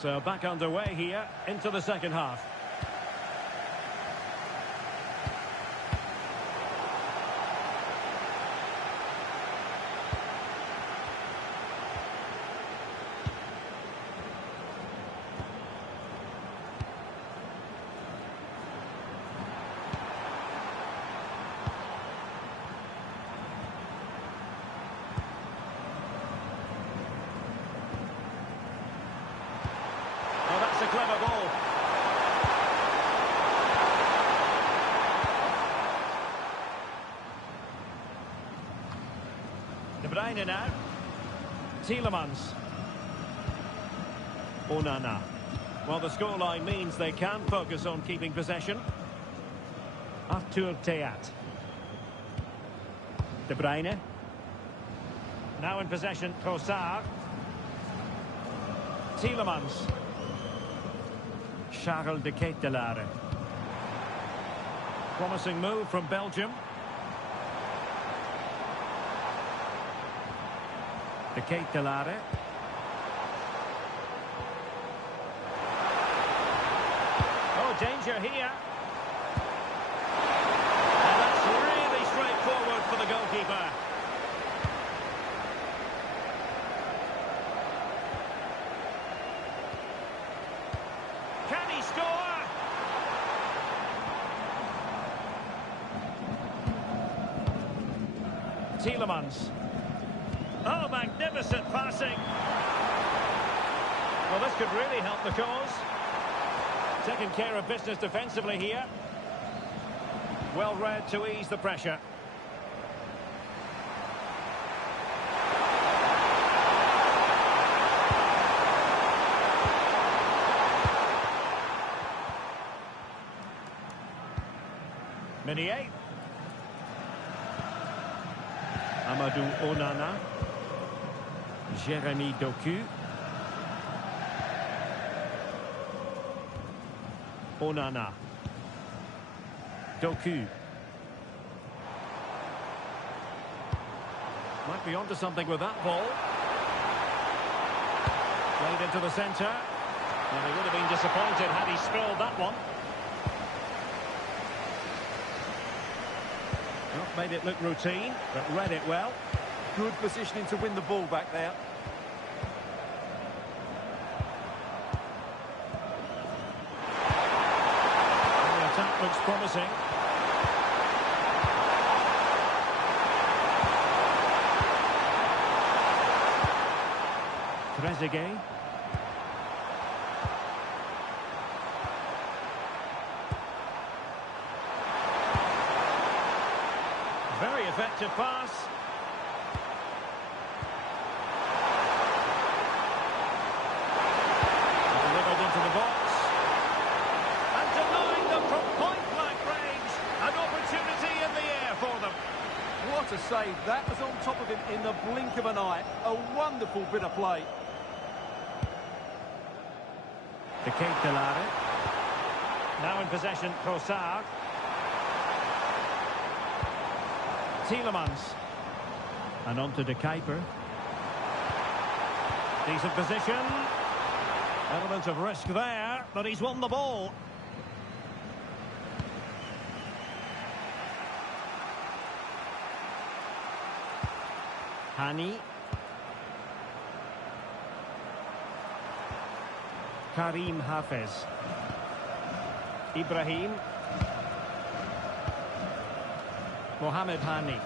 So back underway here into the second half. Oh, that's a clever ball. De Bruyne now. Tielemans. Onana. Well, the scoreline means they can focus on keeping possession. Arthur Theat. De Bruyne. Now in possession, Trossard. Tielemans. Charles de Ketelaere. Promising move from Belgium. De Ketelaere. Oh, danger here. And that's really straightforward for the goalkeeper. Can he score? Tielemans. Oh, magnificent passing. Well, this could really help the cause. Taking care of business defensively here. Well read to ease the pressure. Meunier. Amadou Onana. Jérémy Doku. Onana. Doku. Might be onto something with that ball. Played into the centre. Well, he would have been disappointed had he spilled that one. Well, made it look routine, but read it well. Good positioning to win the ball back there. And the attack looks promising. Trezeguet. Very effective pass. Delivered into the box. And denying them from point-blank range. An opportunity in the air for them. What a save. That was on top of him in the blink of an eye. A wonderful bit of play. De Ketelaere. Now in possession, Trossard. Tielemans. And on to De Kuiper. Decent position. Element of risk there, but he's won the ball. Hani. Karim Hafez. Ibrahim. Mohamed Hani.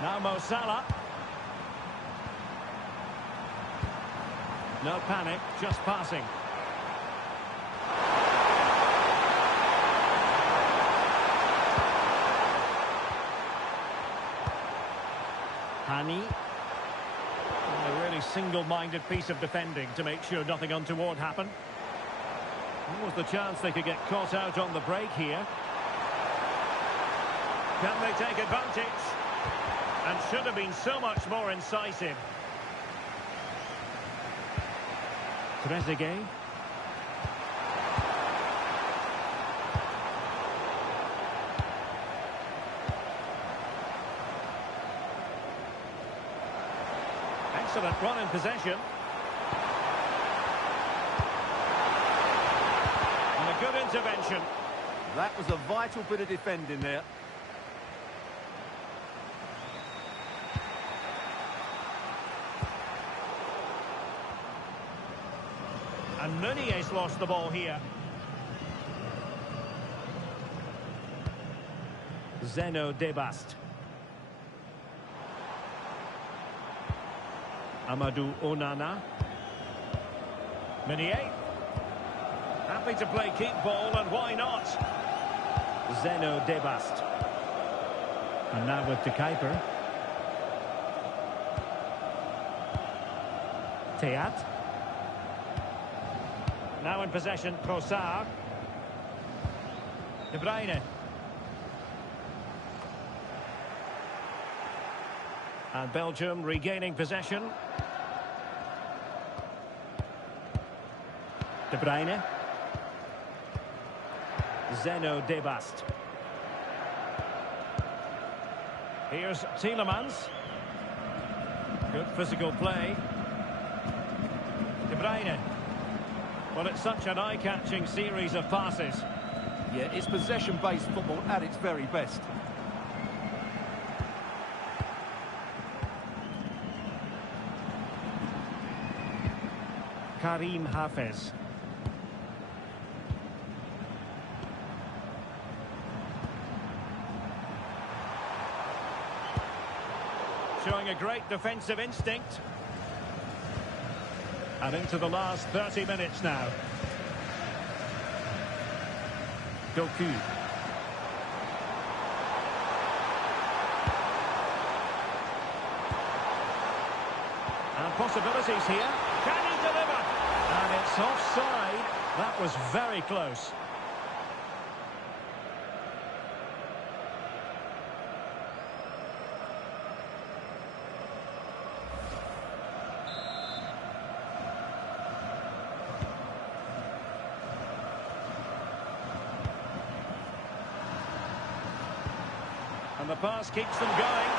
Now Mo Salah. No panic, just passing. Hani. They really single-minded piece of defending to make sure nothing untoward happened. What was the chance they could get caught out on the break here? Can they take advantage? And should have been so much more incisive. Trezeguet. Excellent run in possession. And a good intervention. That was a vital bit of defending there. And Meunier's lost the ball here. Zeno Debast. Amadou Onana. Meunier. Happy to play keep ball, and why not? Zeno Debast. And now with De Kuiper. Theat. Now in possession, Trossard. De Bruyne. And Belgium regaining possession. De Bruyne. Zeno Debast. Here's Tielemans. Good physical play. De Bruyne. Well, it's such an eye-catching series of passes. Yeah, it's possession-based football at its very best. Karim Hafez. Showing a great defensive instinct. And into the last 30 minutes now. Doku. And possibilities here. Can he deliver? And it's offside. That was very close. And the pass keeps them going.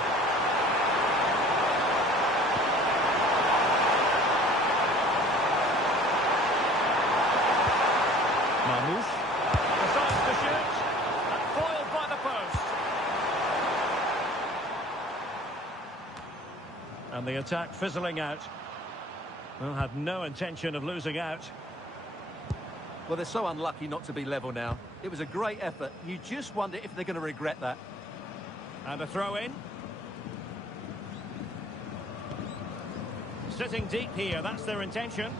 Mamouche decides to shoot, and foiled by the post. And the attack fizzling out. Well, had no intention of losing out. Well, they're so unlucky not to be level now. It was a great effort. You just wonder if they're going to regret that. And a throw in. Sitting deep here, that's their intention.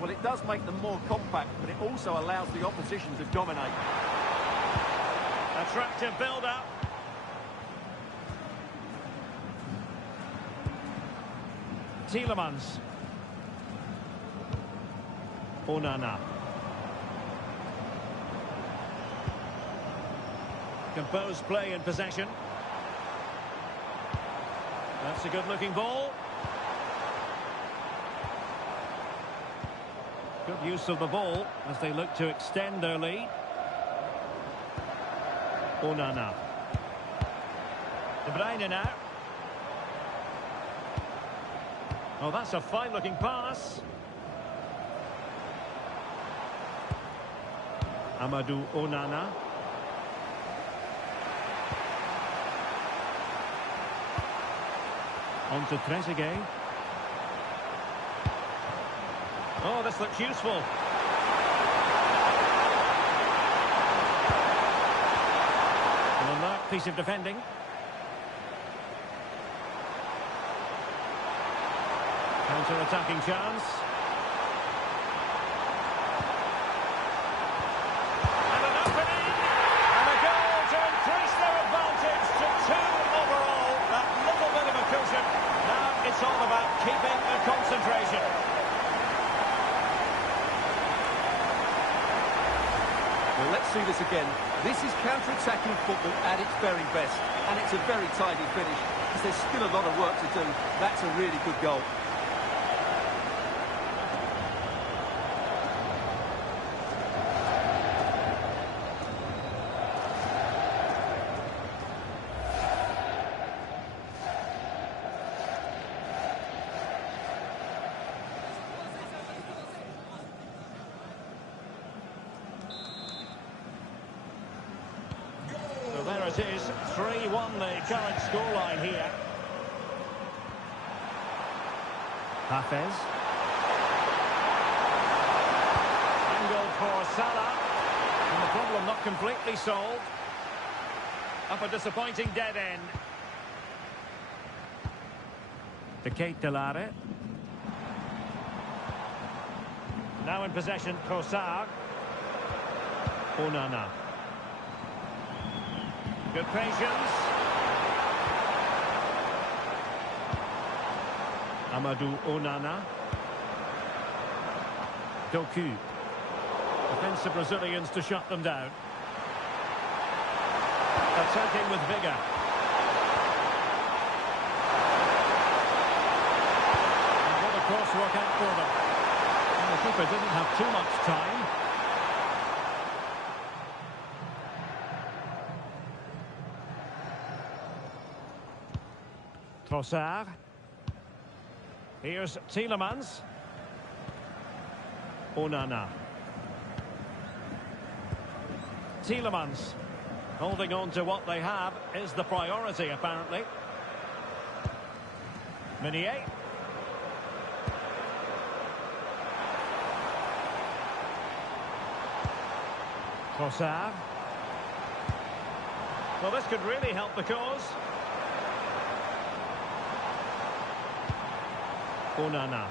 Well, it does make them more compact, but it also allows the opposition to dominate. Attractive build-up. Tielemans. Onana. Composed play in possession. That's a good-looking ball. Good use of the ball as they look to extend their lead. Onana. De Bruyne now. Oh, that's a fine-looking pass. Amadou Onana. On to Trezeguet. Oh, this looks useful. An alert piece of defending. Counter-attacking chance. And an opening! And a goal to increase their advantage to 2 overall. That little bit of a cushion. Now it's all about keeping a concentration. Well, let's see this again. This is counter-attacking football at its very best. And it's a very tidy finish, because there's still a lot of work to do. That's a really good goal. So there it is, 3-1 the current scoreline here. Hafez. Angle for Salah. And the problem not completely solved. Up a disappointing dead end. De Ketelare. Now in possession, Trossard. Onana. Good patience. Amadou Onana. Doku. Defensive Brazilians to shut them down. Attacking with vigour. And what a crosswork out for them. And the keeper didn't have too much time. Trossard. Here's Tielemans. Onana. Tielemans. Holding on to what they have is the priority, apparently. Meunier. Trossard. Well, this could really help the cause. Onana.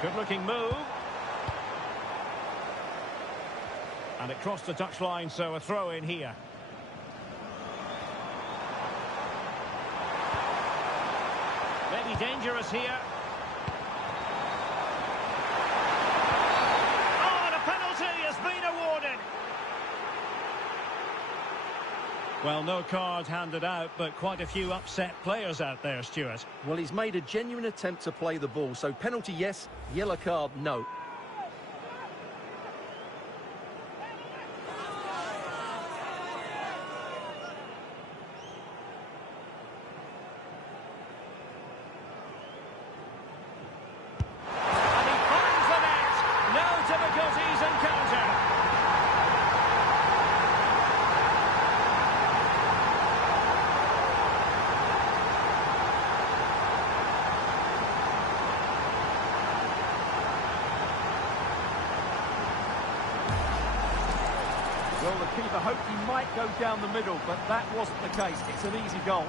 Good-looking move. And it crossed the touchline, so a throw in here. Maybe dangerous here. Oh, and a penalty has been awarded. Well, no card handed out, but quite a few upset players out there, Stuart. Well, he's made a genuine attempt to play the ball, so penalty yes, yellow card no. And he finds the net. No difficulties encountered. Well, the keeper hoped he might go down the middle, but that wasn't the case. It's an easy goal.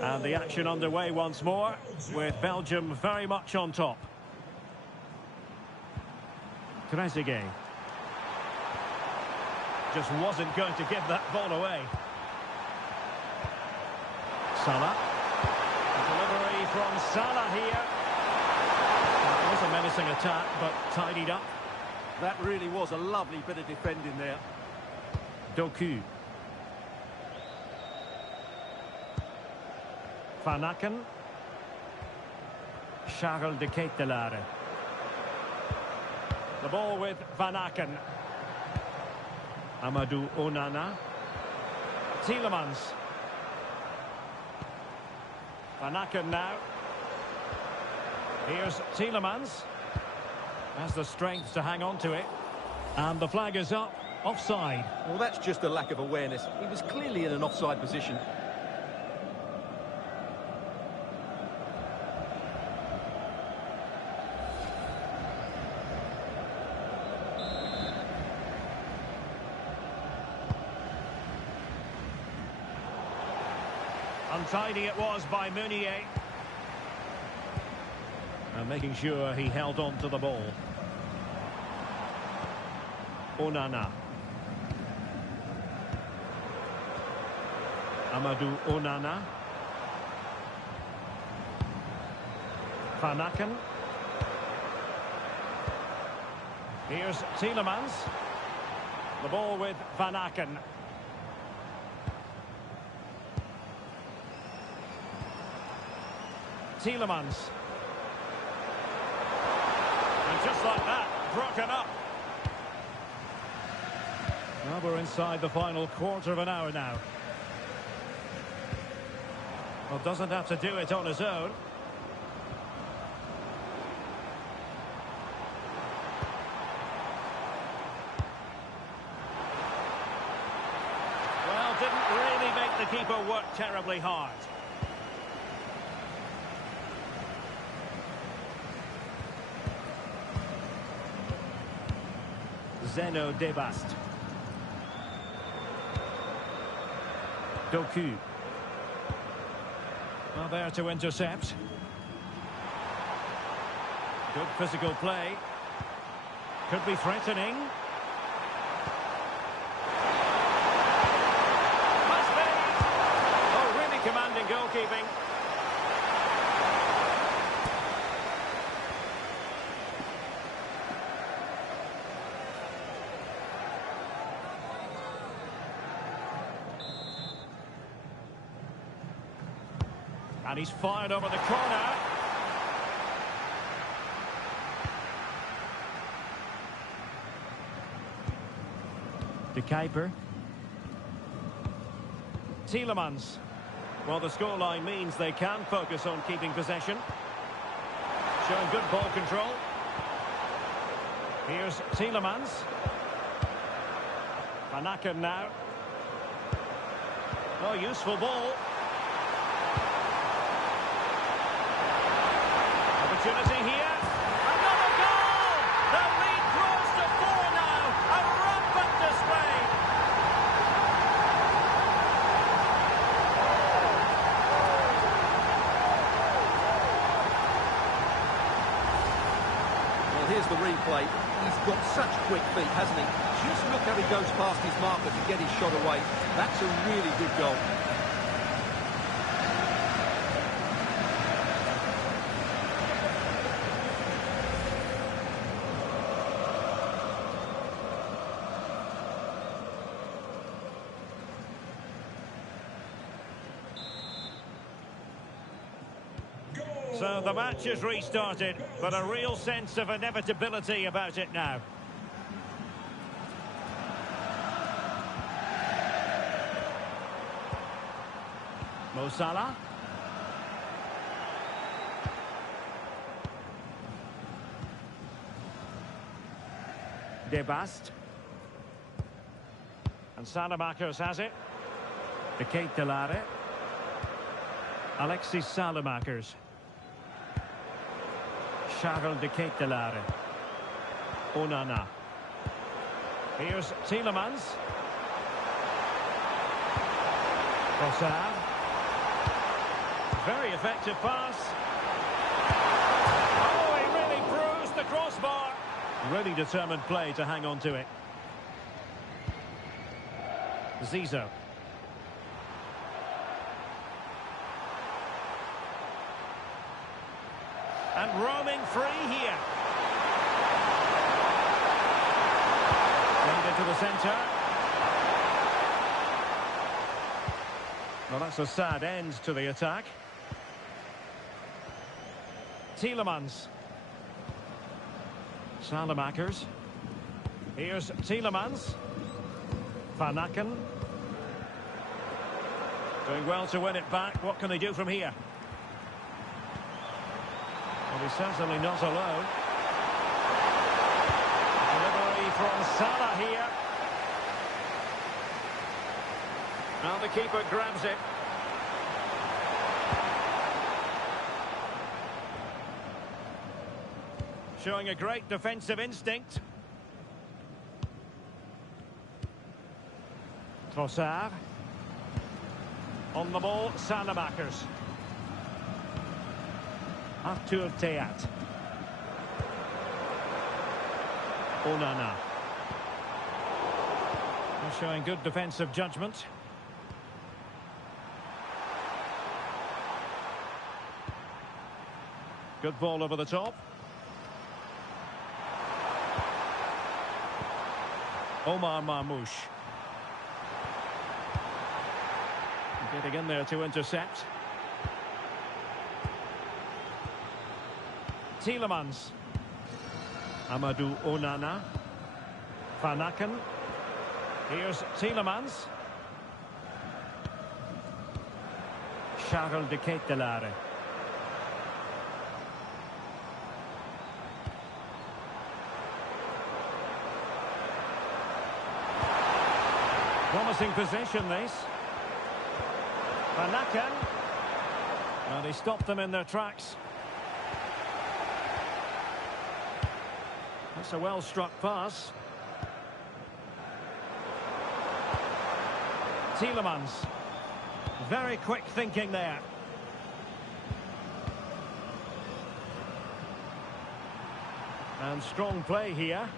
And the action underway once more, with Belgium very much on top. Trezeguet. Just wasn't going to give that ball away. Salah. A delivery from Salah here. It was a menacing attack, but tidied up. That really was a lovely bit of defending there. Doku. Van Aken. Charles de Ketelare. The ball with Van Aken. Amadou Onana. Tielemans. Van Aken now. Here's Tielemans. Has the strength to hang on to it. And the flag is up. Offside. Well, that's just a lack of awareness. He was clearly in an offside position. Untidy it was by Meunier. And making sure he held on to the ball. Onana. Amadou Onana. Van Aken. Here's Tielemans. The ball with Van Aken. Tielemans. And just like that, broken up. Well, we're inside the final quarter of an hour now. Well, doesn't have to do it on his own. Well, didn't really make the keeper work terribly hard. Zeno Debast. Doku. Well, there to intercept. Good physical play. Could be threatening. Must be! Oh, really commanding goalkeeping. And he's fired over the corner. De Kuiper. Tielemans. Well, the scoreline means they can focus on keeping possession. Showing good ball control. Here's Tielemans. Van Aken now. Oh, useful ball. Opportunity here. Another goal! The lead grows to 4 now. A rampant display. Well, here's the replay. He's got such quick feet, hasn't he? Just look how he goes past his marker to get his shot away. That's a really good goal. So the match has restarted, but a real sense of inevitability about it now. Mo Salah. Debast. And Salamakers has it. De Ketelare. Alexis Salamakers. Charles de Ketelare. Onana. Here's Tielemans. Trossard. Very effective pass. Oh, he really bruised the crossbar. Really determined play to hang on to it. Zizou. And roaming free here. Played into the centre. Well, that's a sad end to the attack. Tielemans. Salamakers. Here's Tielemans. Van Aken. Doing well to win it back. What can they do from here? Well, he's certainly not alone. Delivery from Salah here. Now the keeper grabs it. Showing a great defensive instinct. Trossard. On the ball, Salamakers. Arthur Theat. Onana. They're showing good defensive judgment. Good ball over the top. Omar Marmoush. Getting in there to intercept. Tielemans. Amadou Onana. Van Aken. Here's Tielemans. Charles de Ketelaere. Promising possession, this. Van Aken. Well, he stopped them in their tracks. That's a well-struck pass. Tielemans. Very quick thinking there. And strong play here.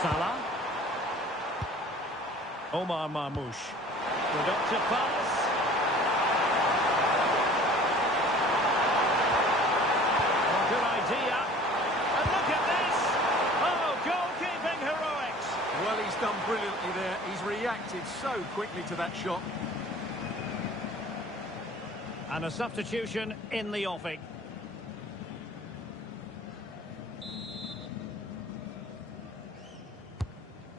Salah. Omar Marmoush. Productive pass. Oh, good idea. And look at this. Oh, goalkeeping heroics. Well, he's done brilliantly there. He's reacted so quickly to that shot. And a substitution in the offing.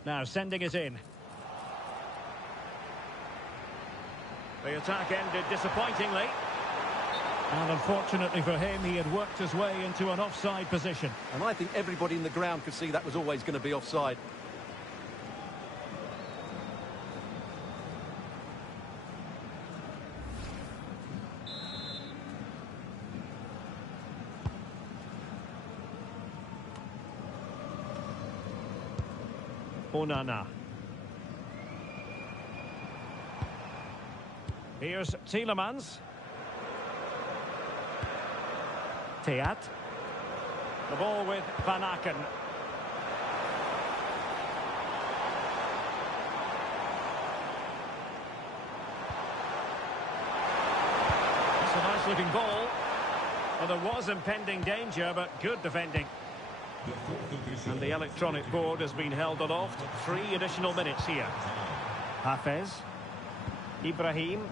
Now sending it in. The attack ended disappointingly. And unfortunately for him, he had worked his way into an offside position. And I think everybody in the ground could see that was always going to be offside. Onana. Here's Tielemans. Teat. The ball with Van Aken. It's a nice looking ball. Well, there was impending danger, but good defending. And the electronic board has been held aloft. 3 additional minutes here. Hafez. Ibrahim.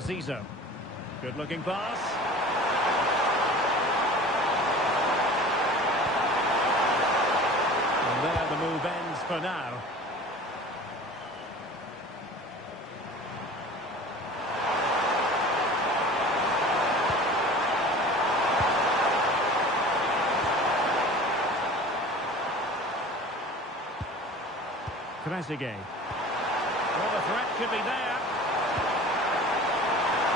Zizou. Good looking pass. And there the move ends for now. Trezeguet. Well, the threat could be there.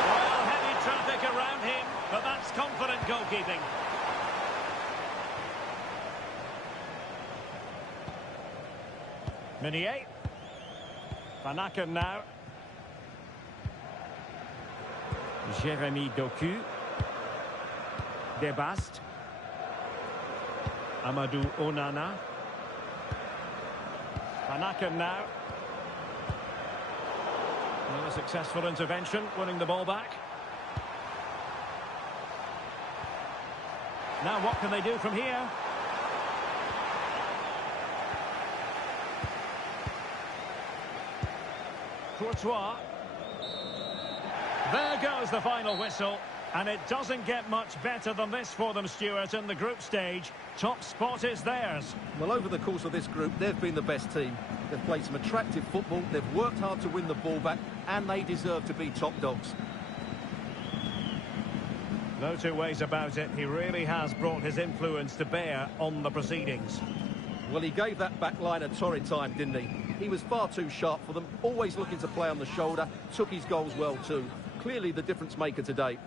Well, heavy traffic around him, but that's confident goalkeeping. Meunier. Van Aken now. Jérémy Doku. Debast. Amadou Onana. Van Aken now. Another successful intervention, winning the ball back. Now what can they do from here? Courtois. There goes the final whistle. And it doesn't get much better than this for them, Stuart, in the group stage. Top spot is theirs. Well, over the course of this group, they've been the best team. They've played some attractive football, they've worked hard to win the ball back, and they deserve to be top dogs. No two ways about it. He really has brought his influence to bear on the proceedings. Well, he gave that back line a torrid time, didn't he? He was far too sharp for them, always looking to play on the shoulder, took his goals well too. Clearly the difference maker today.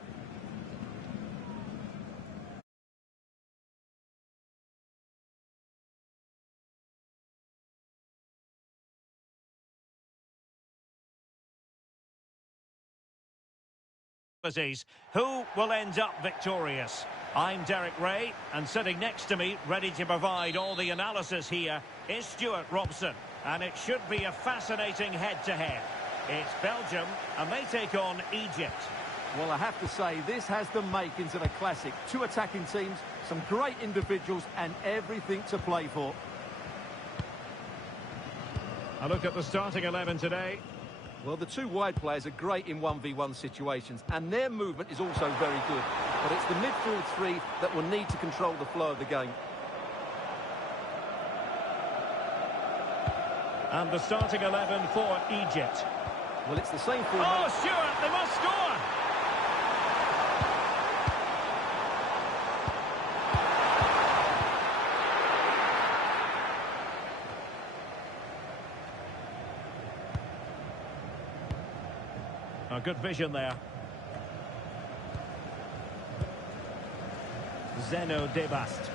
Who will end up victorious? I'm Derek Ray, and sitting next to me, ready to provide all the analysis here, is Stuart Robson. And it should be a fascinating head-to-head. It's Belgium, and they take on Egypt. Well, I have to say, this has the makings of a classic. Two attacking teams, some great individuals, and everything to play for. A look at the starting 11 today. Well, the two wide players are great in 1v1 situations, and their movement is also very good. But it's the midfield three that will need to control the flow of the game. And the starting 11 for Egypt. Well, it's the same formation. Oh, Stuart, they must score! A good vision there. Zeno Debast.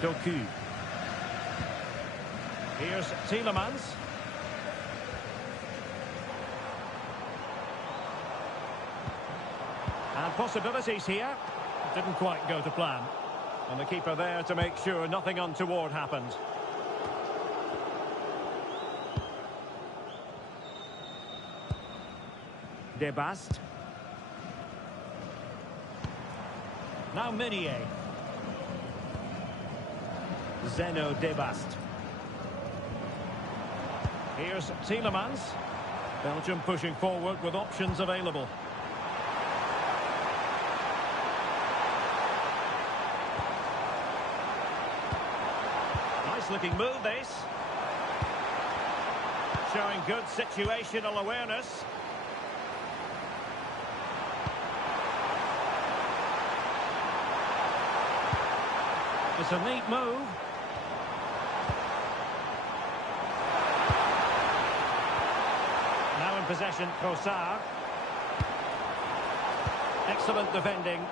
Doku. Here's Tielemans. And possibilities here. Didn't quite go to plan. And the keeper there to make sure nothing untoward happened. Debast. Now Meunier. Zeno Debast. Here's Tielemans. Belgium pushing forward with options available. Nice looking move this. Showing good situational awareness. It's a neat move. Now in possession, Trossard. Excellent defending.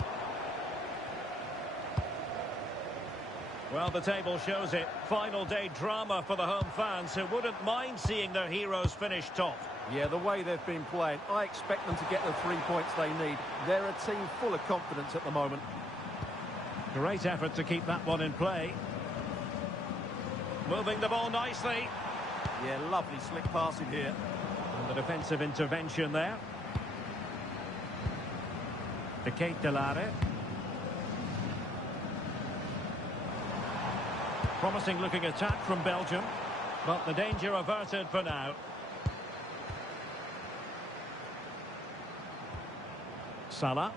Well, the table shows it. Final day drama for the home fans who wouldn't mind seeing their heroes finish top. Yeah, the way they've been playing, I expect them to get the 3 points they need. They're a team full of confidence at the moment. Great effort to keep that one in play. Moving the ball nicely. Yeah, lovely slick passing here. And the defensive intervention there. De Ketelare. Promising looking attack from Belgium. But the danger averted for now. Salah.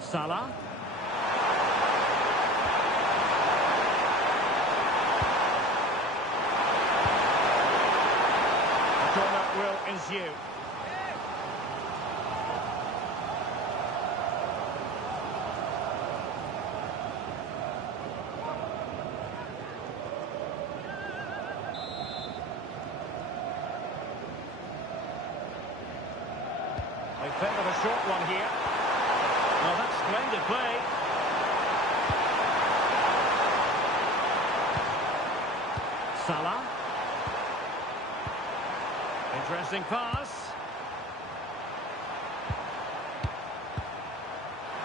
Salah. The corner will ensue. They favour a short one here. Well, that's splendid play. Salah. Interesting pass.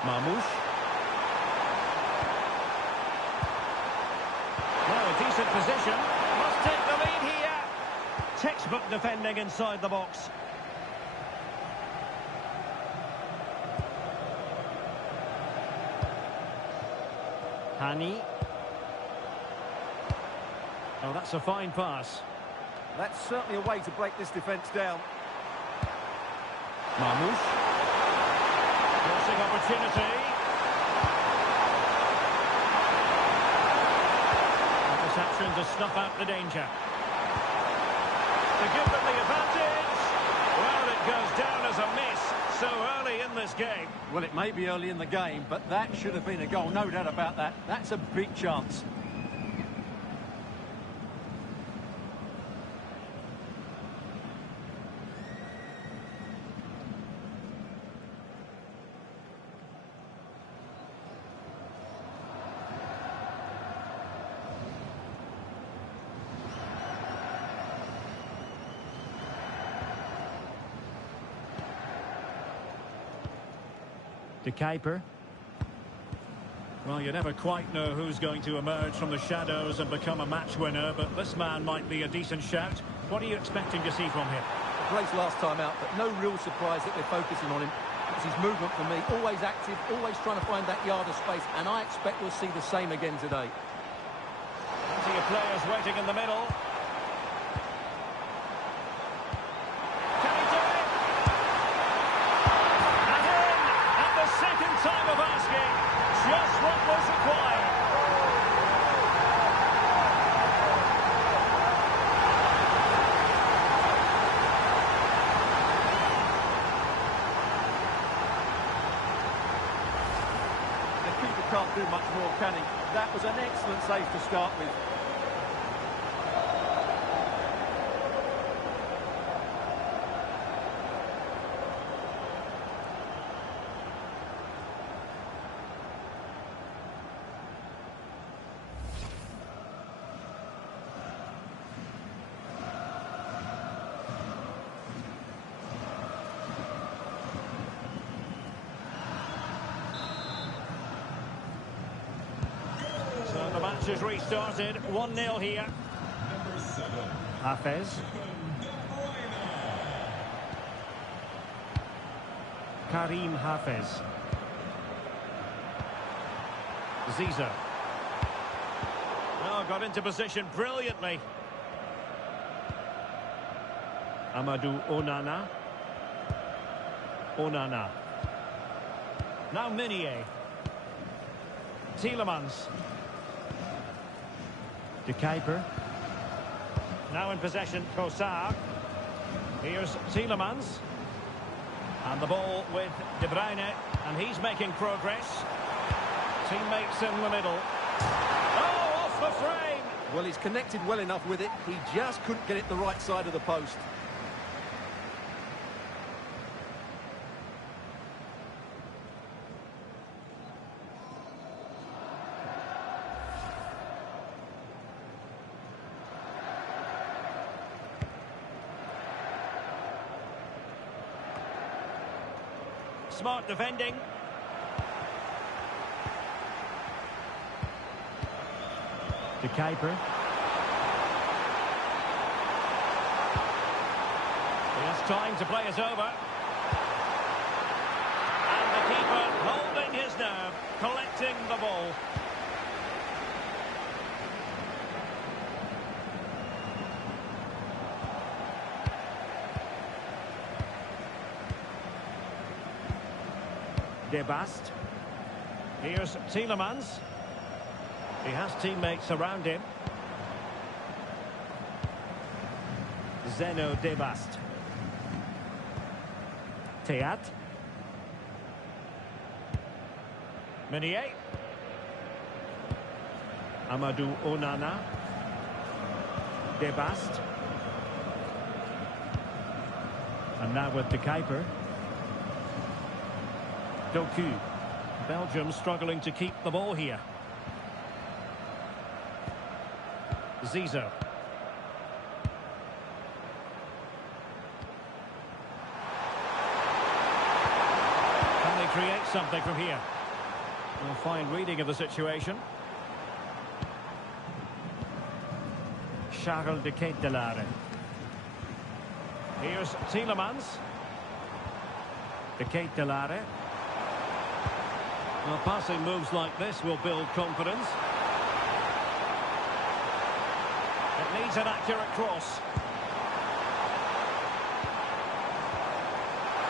Mamouche. Well, a decent position. Must take the lead here. Textbook defending inside the box. Hani. Oh, that's a fine pass. That's certainly a way to break this defence down. Mamouche. Crossing opportunity. Interception to snuff out the danger. To give them the advantage. Well, it goes down as a miss so early in this game. Well, it may be early in the game, but that should have been a goal, no doubt about that. That's a big chance. De Kuiper. Well, you never quite know who's going to emerge from the shadows and become a match winner, but this man might be a decent shout. What are you expecting to see from him? The place last time out, but no real surprise that they're focusing on him. It's his movement for me, always active, always trying to find that yard of space, and I expect we'll see the same again today. Plenty of players waiting in the middle. Can he do it? And in! At the second time of asking, just what was required. The keeper can't do much more, can he? That was an excellent save to start with. So the match has restarted. 1-0 here. Number 7, Hafez. De Bruyne. Karim Hafez. Ziza. Oh, got into position brilliantly. Amadou Onana. Onana. Now Minier. Tielemans. De Kuiper. Now in possession, Trossard. Here's Tielemans. And the ball with De Bruyne. And he's making progress. Teammates in the middle. Oh, off the frame! Well, he's connected well enough with it. He just couldn't get it the right side of the post. Smart defending. De Kuiper. It's time to play us over. And the keeper holding his nerve, collecting the ball. De Bast. Here's Tielemans. He has teammates around him. Zeno De Bast. Theat. Minier. Amadou Onana. De Bast. And now with De Kuiper. Doku. Belgium struggling to keep the ball here. Zizo. Can they create something from here? A fine reading of the situation. Charles de Ketelaere. Here's Tielemans. De Ketelaere. Well, passing moves like this will build confidence. It needs an accurate cross.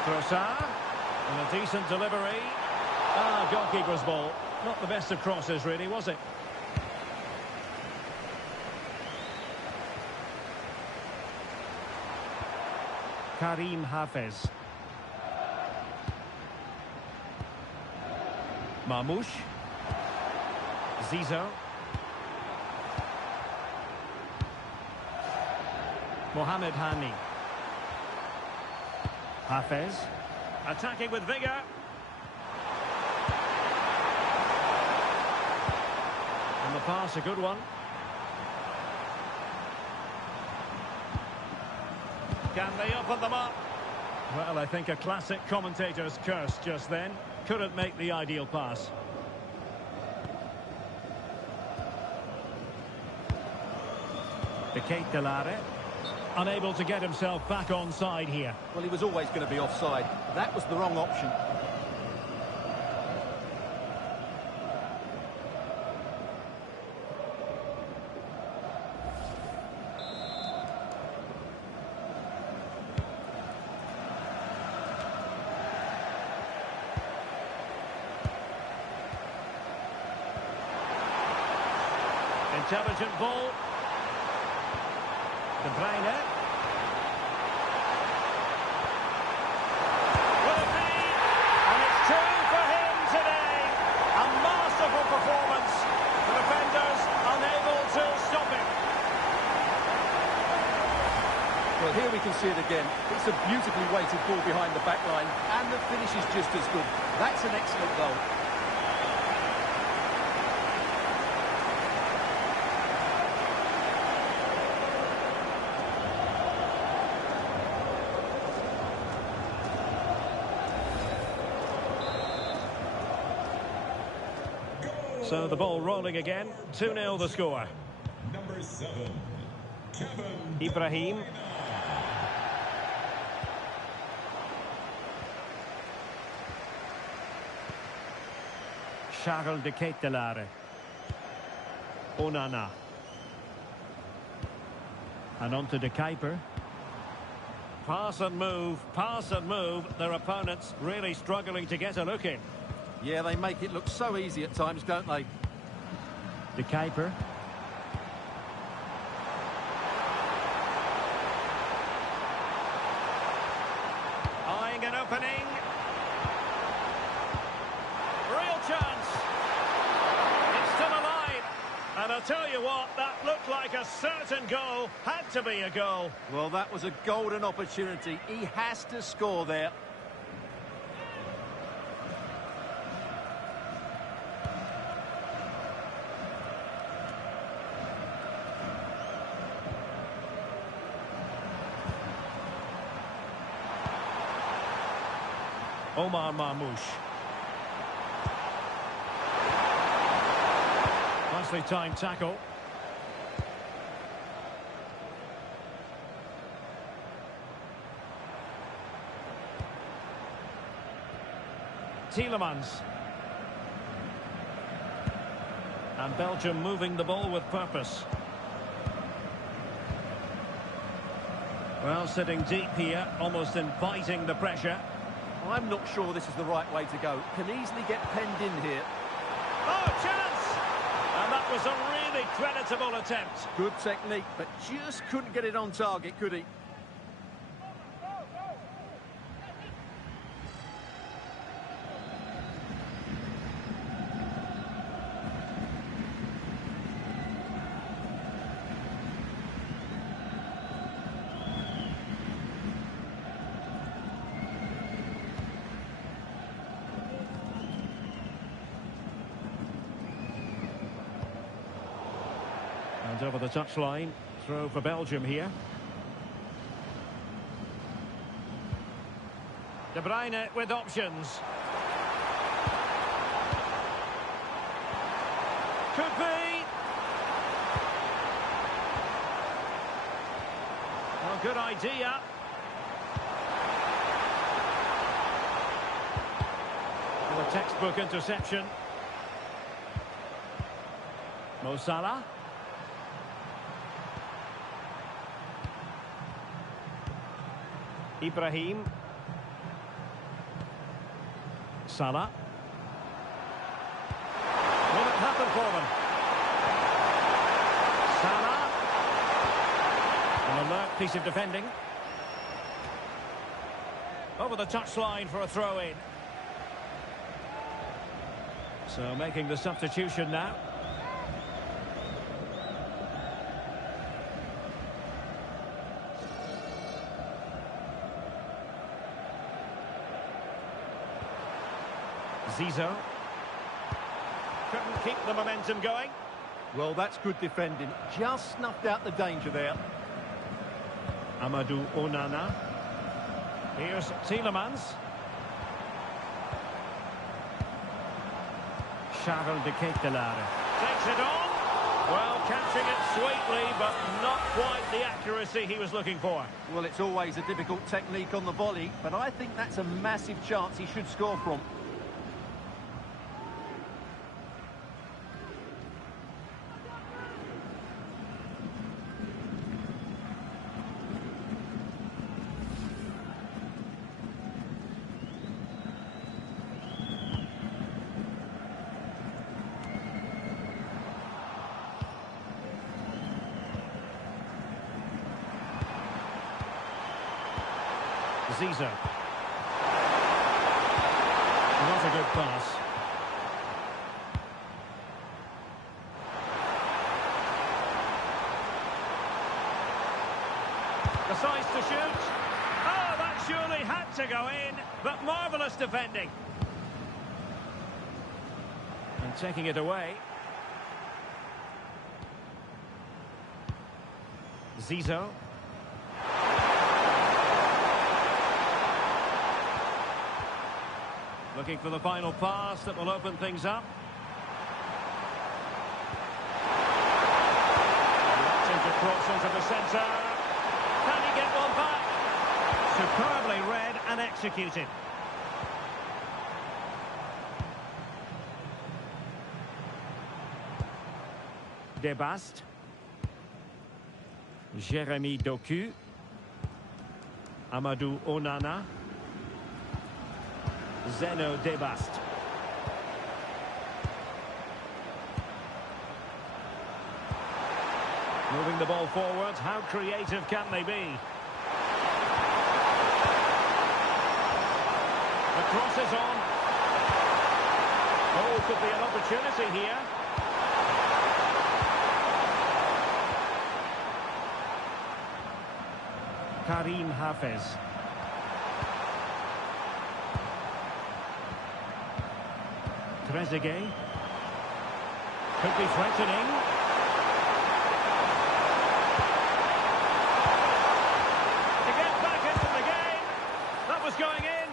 Trossard. And a decent delivery. Ah, goalkeeper's ball. Not the best of crosses, really, was it? Karim Hafez. Marmoush. Zizo. Mohamed Hani. Hafez. Attacking with vigour. And the pass, a good one. Can they open them up? Well, I think a classic commentator's curse just then. couldn't make the ideal pass. De unable to get himself back on side here. Well, he was always going to be offside. That was the wrong option. Intelligent ball. De Bruyne. Will it be? And it's two for him today. A masterful performance. The defenders unable to stop him. Well, here we can see it again. It's a beautifully weighted ball behind the back line, and the finish is just as good. That's an excellent goal. So the ball rolling again. 2-0 the score. Number 7, Kevin Ibrahim. Charles de Ketelaere. Onana. And on to De Kuiper. Pass and move, pass and move. Their opponents really struggling to get a look in. Yeah, they make it look so easy at times, don't they? De Kuiper. Eyeing an opening. Real chance. It's still alive. And I'll tell you what, that looked like a certain goal. Had to be a goal. Well, that was a golden opportunity. He has to score there. Omar Marmoush. Nicely timed tackle. Tielemans. And Belgium moving the ball with purpose. Well, sitting deep here, almost inviting the pressure. I'm not sure this is the right way to go. Can easily get penned in here. Oh, chance! And that was a really creditable attempt. Good technique, but just couldn't get it on target, could he? And over the touchline, throw for Belgium here. De Bruyne with options. Could be. Well, good idea. Well, a textbook interception. Mo Salah. Ibrahim. Salah. Will it happen for them? Salah. An alert piece of defending. Over the touchline for a throw-in. So making the substitution now. Zizou. Couldn't keep the momentum going. Well, that's good defending. Just snuffed out the danger there. Amadou Onana. Here's Tielemans. Charles de Ketelaere. Takes it on. Well, catching it sweetly, but not quite the accuracy he was looking for. Well, it's always a difficult technique on the volley, but I think that's a massive chance he should score from. Zizo. Not a good pass. Decides to shoot. Oh, that surely had to go in, but marvellous defending. And taking it away. Zizo. Looking for the final pass that will open things up. Electing to cross into the centre. Can he get one back? Superbly read and executed. Debast. Jérémy Doku. Amadou Onana. Zeno Debast. Moving the ball forward, how creative can they be? The cross is on. Oh, could be an opportunity here. Karim Hafez. Trezeguet. Could be threatening. To get back into the game. That was going in.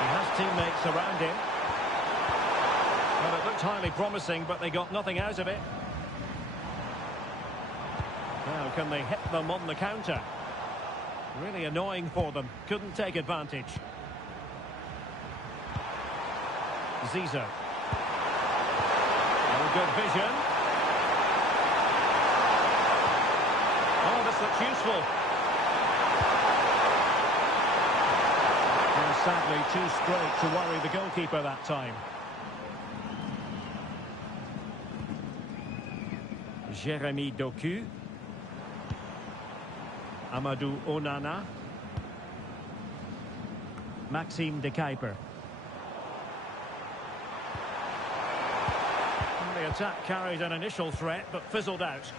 He has teammates around him. Well, it looked highly promising, but they got nothing out of it. Now, can they hit them on the counter? Really annoying for them. Couldn't take advantage. Zizo. Oh, good vision. Oh, this looks useful. And sadly, too straight to worry the goalkeeper that time. Jérémy Doku. Amadou Onana. Maxime de Kuiper. The attack carried an initial threat, but fizzled out.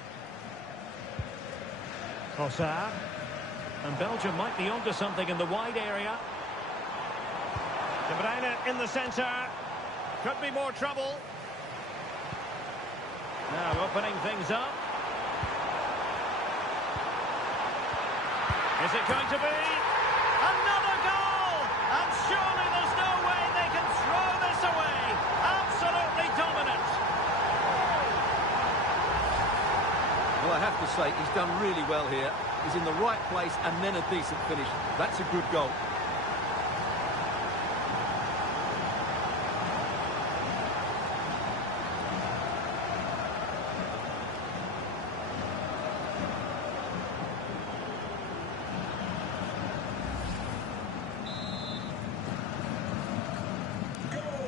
Trossard. And Belgium might be onto something in the wide area. De Bruyne in the centre. Could be more trouble. Now opening things up. Is it going to be another goal? And surely there's no way they can throw this away. Absolutely dominant. Well, I have to say, he's done really well here. He's in the right place and then a decent finish. That's a good goal.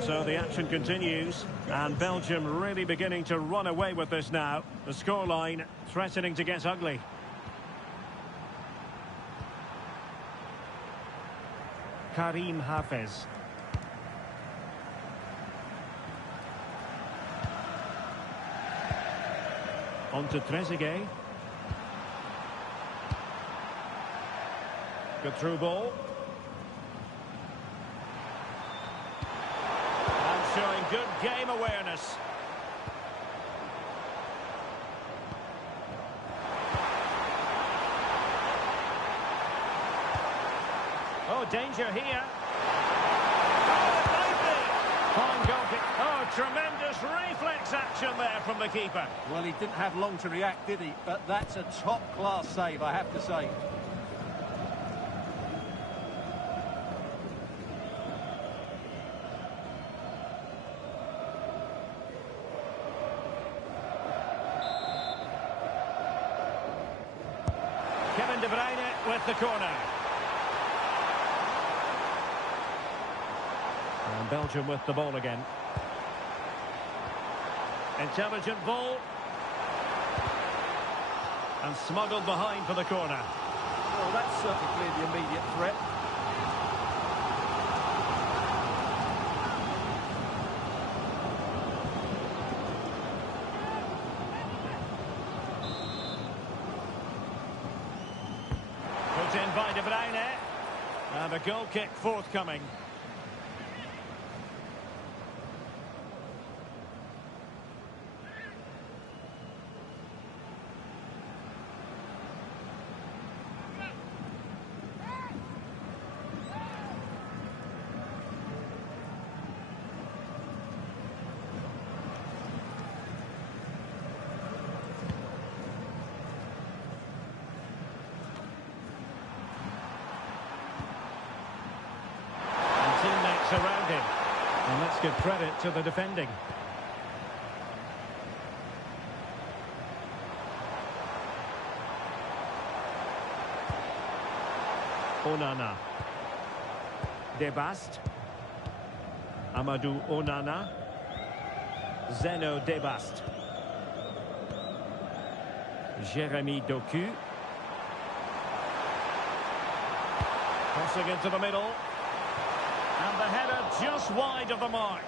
So the action continues, and Belgium really beginning to run away with this now. The scoreline threatening to get ugly. Karim Hafez. On to Trezeguet. Good through ball. And showing good game awareness. danger here. Oh, it might be. Fine goal kick. Oh, tremendous reflex action there from the keeper. Well, he didn't have long to react, did he? But that's a top-class save, I have to say. Kevin De Bruyne with the corner. And Belgium with the ball again. Intelligent ball. And smuggled behind for the corner. Well, that's certainly cleared the immediate threat. Put in by De Bruyne. And a goal kick forthcoming. Teammates around him. And let's give credit to the defending. Onana. Debast. Amadou Onana. Zeno Debast. Jeremy Doku. Crossing into the middle. And the header just wide of the mark.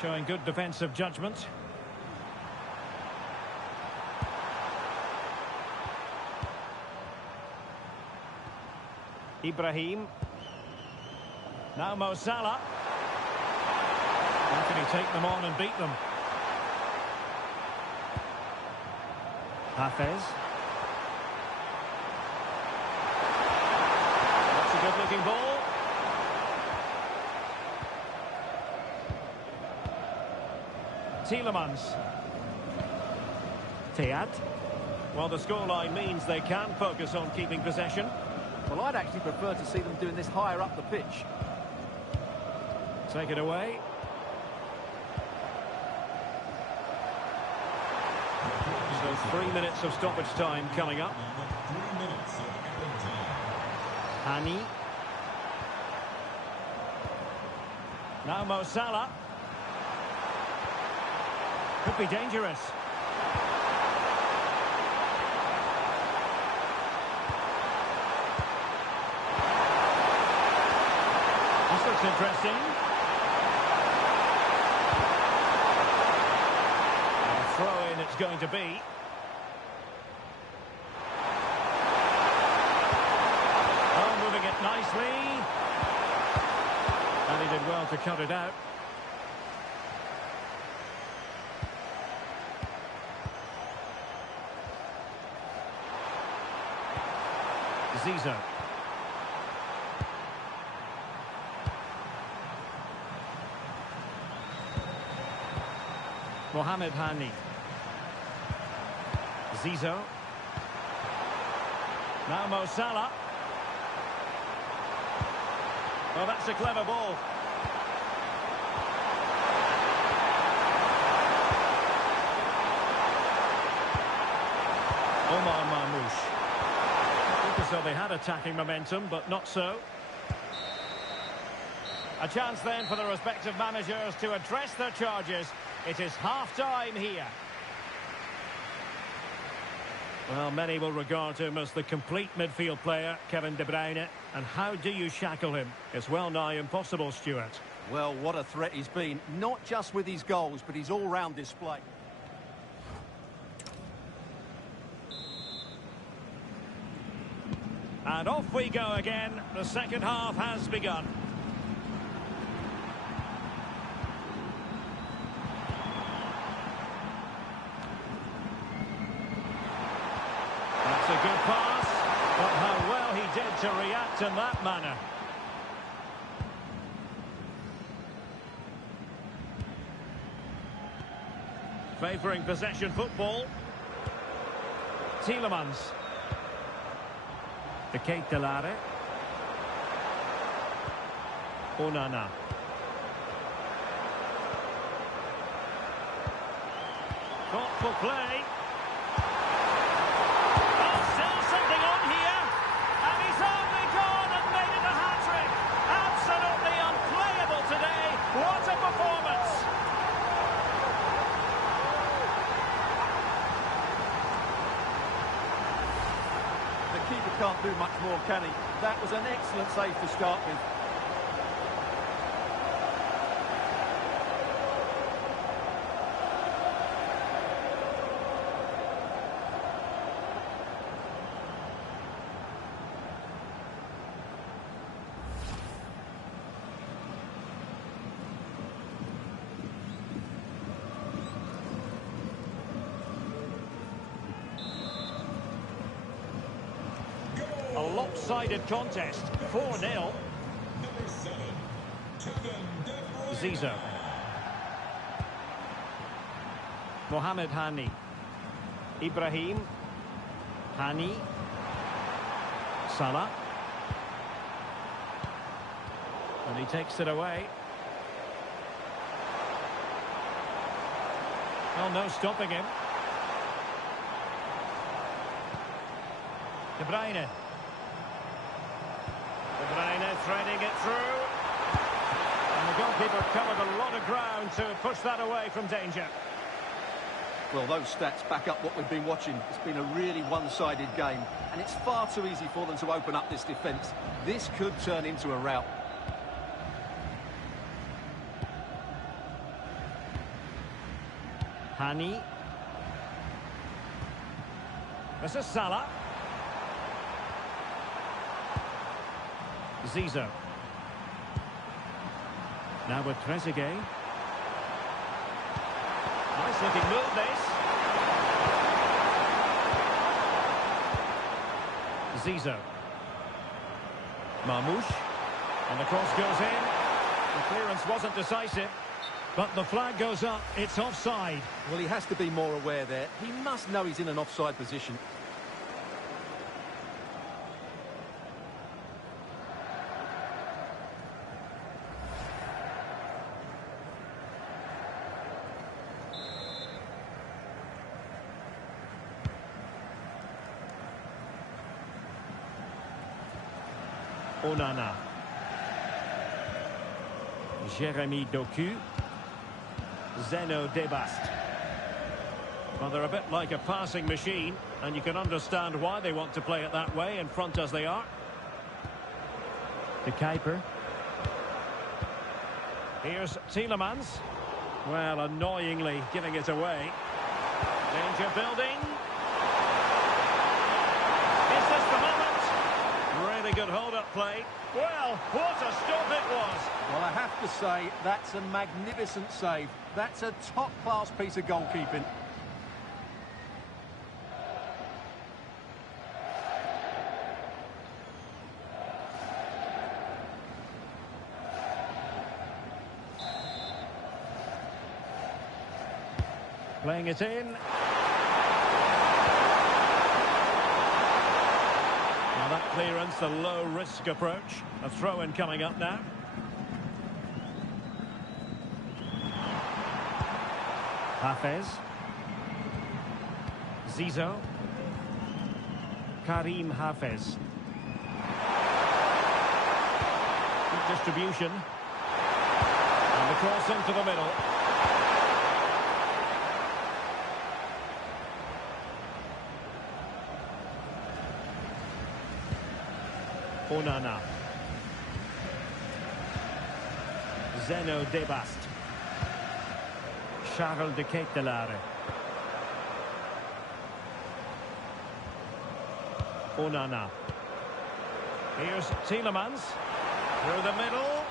Showing good defensive judgment. Ibrahim. Now Mo Salah. How can he take them on and beat them? Hafez. That's a good-looking ball. Tielemans. Teat. Well, the scoreline means they can focus on keeping possession. Well, I'd actually prefer to see them doing this higher up the pitch. Take it away. So 3 minutes of stoppage time coming up. 3 minutes of added time. Hani. Now Mo Salah. Could be dangerous. This looks interesting. And a throw-in it's going to be. Oh, moving it nicely. And he did well to cut it out. Zizou. Mohamed Hani. Zizou. Now Mo Salah. Well, that's a clever ball. Omar Marmoush. So they had attacking momentum, but not so. A chance then for the respective managers to address their charges. It is half-time here. Well, many will regard him as the complete midfield player, Kevin De Bruyne. And how do you shackle him? It's well nigh impossible, Stuart. Well, what a threat he's been, not just with his goals, but his all-round display. And off we go again. The second half has begun. That's a good pass, but how well he did to react in that manner. Favouring possession football. Tielemans. De Ketelare. Onana. Thoughtful play. Oh, still something on here. And he's only gone and made it a hat-trick. Absolutely unplayable today. What a performance. The keeper can't do much more, can he? That was an excellent save to start with. A lopsided contest, 4-0. Number 7, Kevin De Bruyne. Zizou. Mohamed Hani. Ibrahim. Hani. Salah. And he takes it away. Well, no stopping him. De Bruyne. De Bruyne threading it through. And the goalkeeper covered a lot of ground to push that away from danger. Well, those stats back up what we've been watching. It's been a really one-sided game, and it's far too easy for them to open up this defence. This could turn into a rout. Hani. This is Salah. Zizou. Now with Trezeguet. Nice looking move, this. Zizou. Marmoush. And the cross goes in. The clearance wasn't decisive. But the flag goes up. It's offside. Well, he has to be more aware there. He must know he's in an offside position. Onana. Jeremy Doku. Zeno Debast. Well, they're a bit like a passing machine, and you can understand why they want to play it that way, in front as they are. De Kuiper. Here's Tielemans. Well, annoyingly giving it away. Danger building. Is this the moment? Really good hold-up play. Well, what a stop it was. Well, I have to say, that's a magnificent save. That's a top-class piece of goalkeeping. Playing it in. Now that clearance, the low-risk approach. A throw-in coming up now. Hafez. Zizou. Karim Hafez. Good distribution. And the cross into the middle. Onana. Zeno Debast. Charles de Ketelaere. Onana. Here's Tielemans. Through the middle.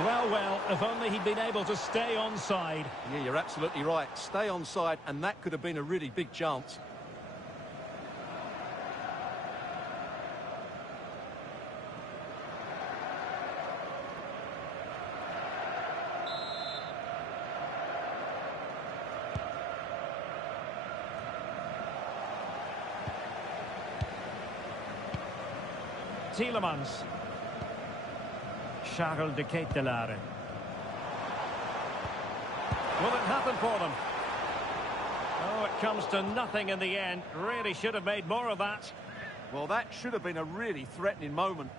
Well, if only he'd been able to stay onside. Yeah, you're absolutely right. Stay onside, and that could have been a really big chance. Tielemans. Charles de Ketelaere. Will it happen for them? Oh, it comes to nothing in the end. Really should have made more of that. Well, that should have been a really threatening moment.